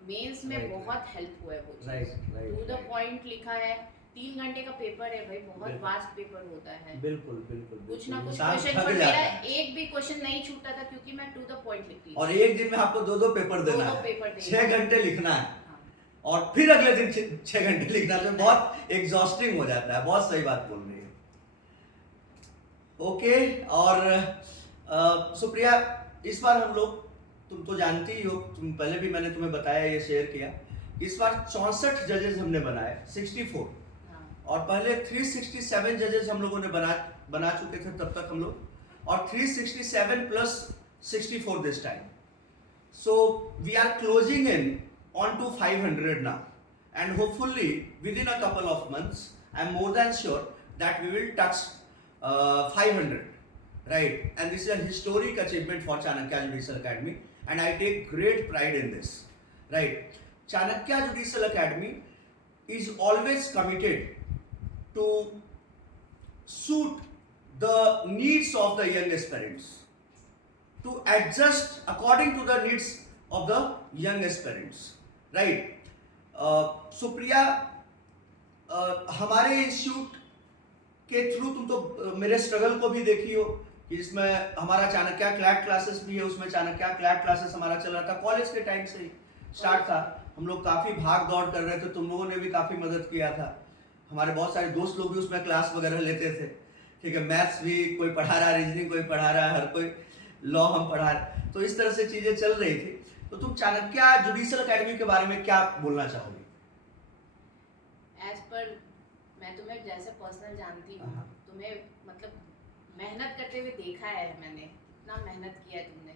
मेंस में बहुत हेल्प हुआ है वो चीज़, टू द पॉइंट लिखा है, 3 घंटे का पेपर है भाई, बहुत बिल्कुल। वास्ट पेपर होता है। बिल्कुल बिल्कुल कुछ ना कुछ इंसान क्वेश्चन, थक पर जाता मेरा है। एक भी क्वेश्चन नहीं छूटा था क्योंकि मैं टू द पॉइंट लिखती थी। और एक दिन में आपको दो दो पेपर देना दो-दो है, पेपर देना 6 है। घंटे लिखना है हाँ। और फिर अगले दिन 6 घंटे लिखना, तो बहुत एग्जॉस्टिंग हो जाता है। बहुत सही बात बोल रही है। ओके, और सुप्रिया, इस बार हम लोग, तुम तो जानती ही हो, तुम पहले भी मैंने तुम्हें बताया, ये शेयर किया, इस बार 64 जजेस हमने बनाए, 64, हाँ। और पहले 367 जजेस हम लोगों ने बना चुके थे तब तक हम लोग, और 367 plus 64 this time. So we are closing in on to 500 now, and hopefully within a couple of months I'm more than sure that we will touch 500, right? And this is a historic achievement for Chanakya Judicial Academy, and I take great pride in this, right? Chanakya Judicial Academy is always committed to suit the needs of the young aspirants, to adjust according to the needs of the young aspirants, right? Supriya, हमारे institute के through तुम तो मेरे struggle को भी देखी हो कि इसमें हमारा चाणक्य क्लैट क्लासेस भी है, उसमें चाणक्य क्लैट क्लासेस हमारा चल रहा था, कॉलेज के टाइम से ही स्टार्ट था। हम लोग काफ़ी भाग दौड़ कर रहे थे, तुम लोगों ने भी काफ़ी मदद किया था, हमारे बहुत सारे दोस्त लोग भी उसमें क्लास वगैरह लेते थे, ठीक है। मैथ्स भी कोई पढ़ा रहा है, रीजनिंग कोई पढ़ा रहा है, हर कोई लॉ हम पढ़ा रहे, तो इस तरह से चीज़ें चल रही थी। तो तुम चाणक्य जुडिशियल एकेडमी के बारे में क्या बोलना चाहोगे? एज पर मैं तुम्हें जैसे पर्सनल जानती हूँ, हाँ। तुम्हें मतलब मेहनत करते हुए देखा है मैंने, इतना मेहनत किया है तुमने।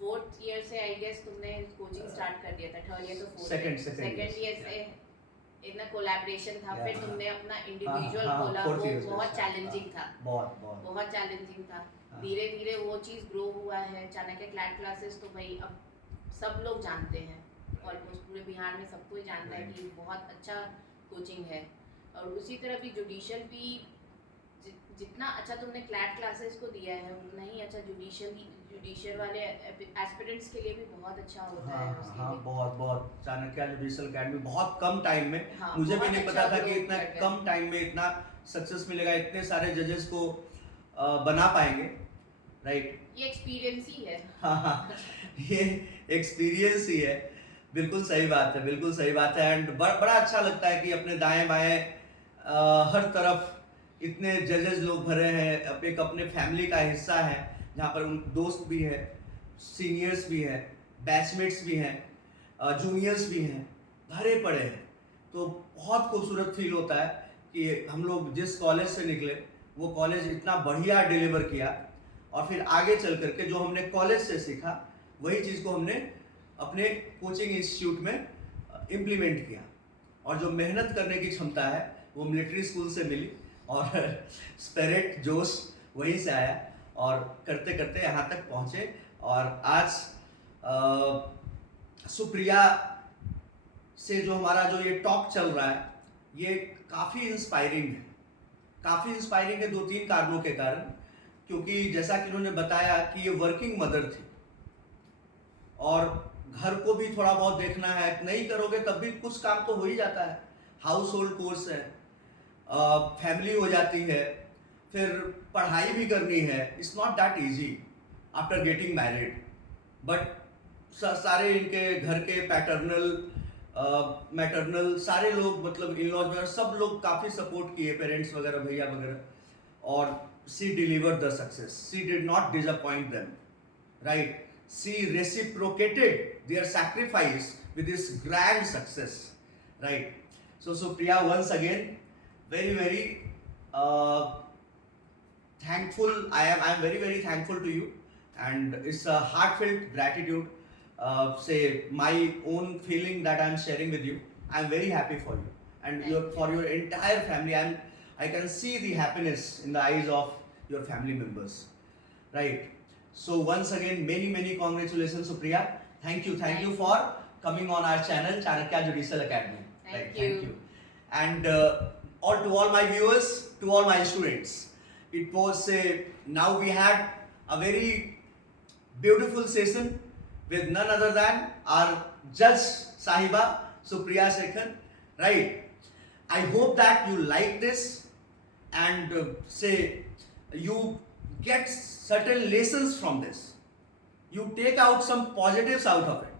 4th ईयर से आई गेस तुमने कोचिंग स्टार्ट कर दिया था, 3rd ईयर तो 4th Second ईयर से इतना कोलैबोरेशन था, फिर तुमने अपना हाँ, इंडिविजुअल हाँ, खोला, 4th वो year से बहुत start, चैलेंजिंग था, बहुत चैलेंजिंग था। हाँ। धीरे धीरे वो चीज़ ग्रो हुआ है। चाणक्य क्लैट क्लासेस तो भाई अब सब लोग जानते हैं, ऑलमोस्ट पूरे बिहार में सबको ही जानता है कि बहुत अच्छा कोचिंग है। और उसी तरह भी जुडिशियल भी जितना अच्छा तुमने क्लैट क्लासेस को दिया है, उतना ही अच्छा जुडिशियल वाले एस्पिरेंट्स के लिए भी बहुत अच्छा होता है उसके हाँ, लिए। बहुत चाणक्य जुडिशियल एकेडमी बहुत कम टाइम में, हाँ, मुझे भी बहुत नहीं अच्छा पता था कि ग्रो इतना कर गया। कम टाइम में इतना सक्सेस मिलेगा, इतने सारे जजेस को बना पाएंगे, राइट? ये एक्सपीरियंस ही है। हाँ, ये एक्सपीरियंस ही है, बिल्कुल सही बात है, बिल्कुल सही बात है। एंड बड़ा अच्छा लगता है कि अपने दाएं बाएं हर तरफ इतने जजेस लोग भरे हैं, एक अपने फैमिली का हिस्सा है, जहाँ पर उन दोस्त भी है, सीनियर्स भी हैं, बैचमेट्स भी हैं, जूनियर्स भी हैं, भरे पड़े हैं। तो बहुत खूबसूरत फील होता है कि हम लोग जिस कॉलेज से निकले वो कॉलेज इतना बढ़िया डिलीवर किया, और फिर आगे चल करके जो हमने कॉलेज से सीखा वही चीज़ को हमने अपने कोचिंग इंस्टीट्यूट में इम्प्लीमेंट किया, और जो मेहनत करने की क्षमता है वो मिलिट्री स्कूल से मिली, और स्पिरिट जोश वहीं से आया, और करते करते यहाँ तक पहुँचे। और आज सुप्रिया से जो हमारा जो ये टॉक चल रहा है, ये काफ़ी इंस्पायरिंग है, काफ़ी इंस्पायरिंग है 2-3 कारणों के कारण। क्योंकि जैसा कि उन्होंने बताया कि ये वर्किंग मदर थी, और घर को भी थोड़ा बहुत देखना है, नहीं करोगे तब भी कुछ काम तो हो ही जाता है, हाउस होल्ड कोर्स है, फैमिली हो जाती है, फिर पढ़ाई भी करनी है। It's not that easy after getting married, but सारे इनके घर के पैटर्नल मैटरनल सारे लोग, मतलब इन लॉज वगैरह सब लोग काफ़ी सपोर्ट किए, पेरेंट्स वगैरह, भैया वगैरह, और she delivered the success. She did not disappoint them, right? She reciprocated their sacrifice with this grand success, right? So Supriya, once again, very thankful. I am very thankful to you, and it's a heartfelt gratitude. Say my own feeling that I'm sharing with you. I'm very happy for you, and for your entire family. I can see the happiness in the eyes of your family members, right? So once again, many congratulations, Supriya. Thank you for coming on our channel, Chanakya Judicial Academy. Thank Thank you. you. And to all my viewers, to all my students, it was now we had a very beautiful session with none other than our judge Sahiba, Supriya Sekhan, right? I hope that you like this and say you get certain lessons from this. You take out some positives out of it.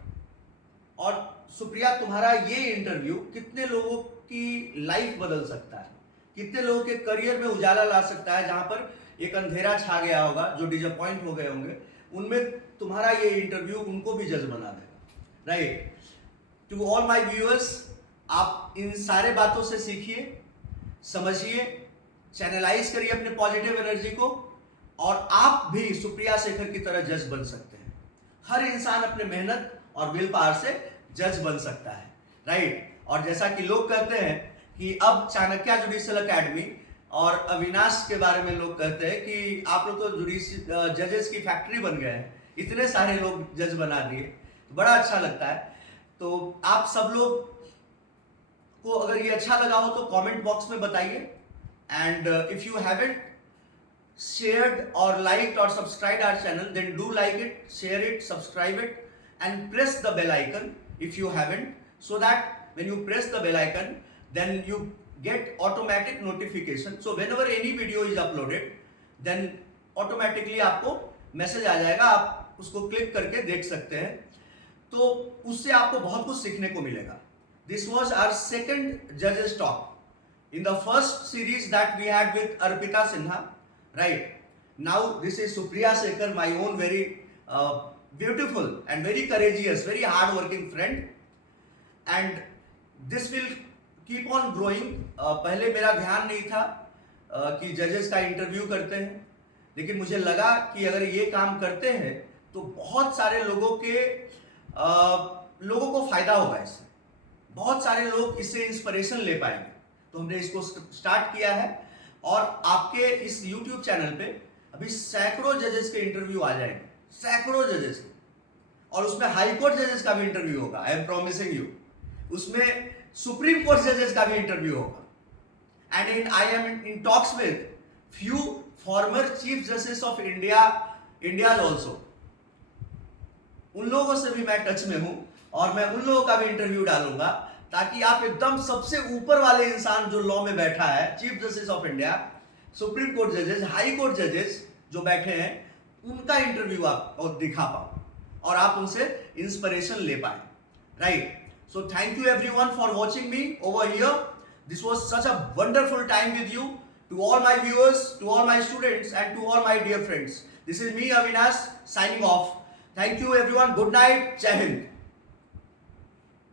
और सुप्रिया, तुम्हारा ये interview कितने लोगों की life बदल सकता है, कितने लोगों के करियर में उजाला ला सकता है, जहां पर एक अंधेरा छा गया होगा, जो डिसअपॉइंट हो गए होंगे, उनमें तुम्हारा ये इंटरव्यू उनको भी जज बना देगा, right? To all my viewers, आप इन सारे बातों से सीखिए, समझिए, चैनलाइज करिए अपने पॉजिटिव एनर्जी को, और आप भी सुप्रिया शेखर की तरह जज बन सकते हैं। हर इंसान अपने मेहनत और विल पावर से जज बन सकता है, राइट? और जैसा कि लोग कहते हैं कि अब चाणक्य जुडिशियल एकेडमी और अविनाश के बारे में लोग कहते हैं कि आप लोग तो जजेस की फैक्ट्री बन गए हैं, इतने सारे लोग जज बना दिए, तो बड़ा अच्छा लगता है। तो आप सब लोग को अगर ये अच्छा लगा हो तो कमेंट बॉक्स में बताइए, and if you haven't shared or liked or subscribed our channel, then do like it, share it, subscribe it, and press the bell icon if you haven't, so that when you press the bell icon, then you get automatic notification. So whenever any video is uploaded, then automatically आपको message आ जाएगा, आप उसको click करके देख सकते हैं, तो उससे आपको बहुत कुछ सीखने को मिलेगा। This was our second judges talk in the first series that we had with Arpita Sinha. Right now, this is Supriya Shekhar, my own very beautiful and very courageous, very hard-working friend, and this will keep on growing. पहले मेरा ध्यान नहीं था कि जजेस का interview करते हैं, लेकिन मुझे लगा कि अगर ये काम करते हैं तो बहुत सारे लोगों को फायदा होगा इससे, बहुत सारे लोग इससे इंस्पिरेशन ले पाएंगे। तो हमने इसको स्टार्ट किया है, और आपके इस YouTube चैनल पे अभी सैकड़ों जजेस के इंटरव्यू आ जाएंगे, सैकड़ों जजेस के, और उसमें हाई कोर्ट जजेस का भी इंटरव्यू होगा, आई एम प्रॉमिसिंग यू। उसमें सुप्रीम कोर्ट जजेस का भी इंटरव्यू होगा, and I am in talks with few former chief justice of India also. उन लोगों से भी मैं टच में हूं, और मैं उन लोगों का भी इंटरव्यू डालूंगा, ताकि आप एकदम सबसे ऊपर वाले इंसान जो लॉ में बैठा है, chief justice of India, supreme court जजेस, हाई कोर्ट जजेस जो बैठे हैं, उनका इंटरव्यू आप और दिखा पाओ, और आप उनसे इंस्पिरेशन ले पाए, right? So thank you everyone for watching me over here. This was such a wonderful time with you. To all my viewers, to all my students, and to all my dear friends, this is me Avinash signing off. Thank you everyone. Good night. Jai Hind.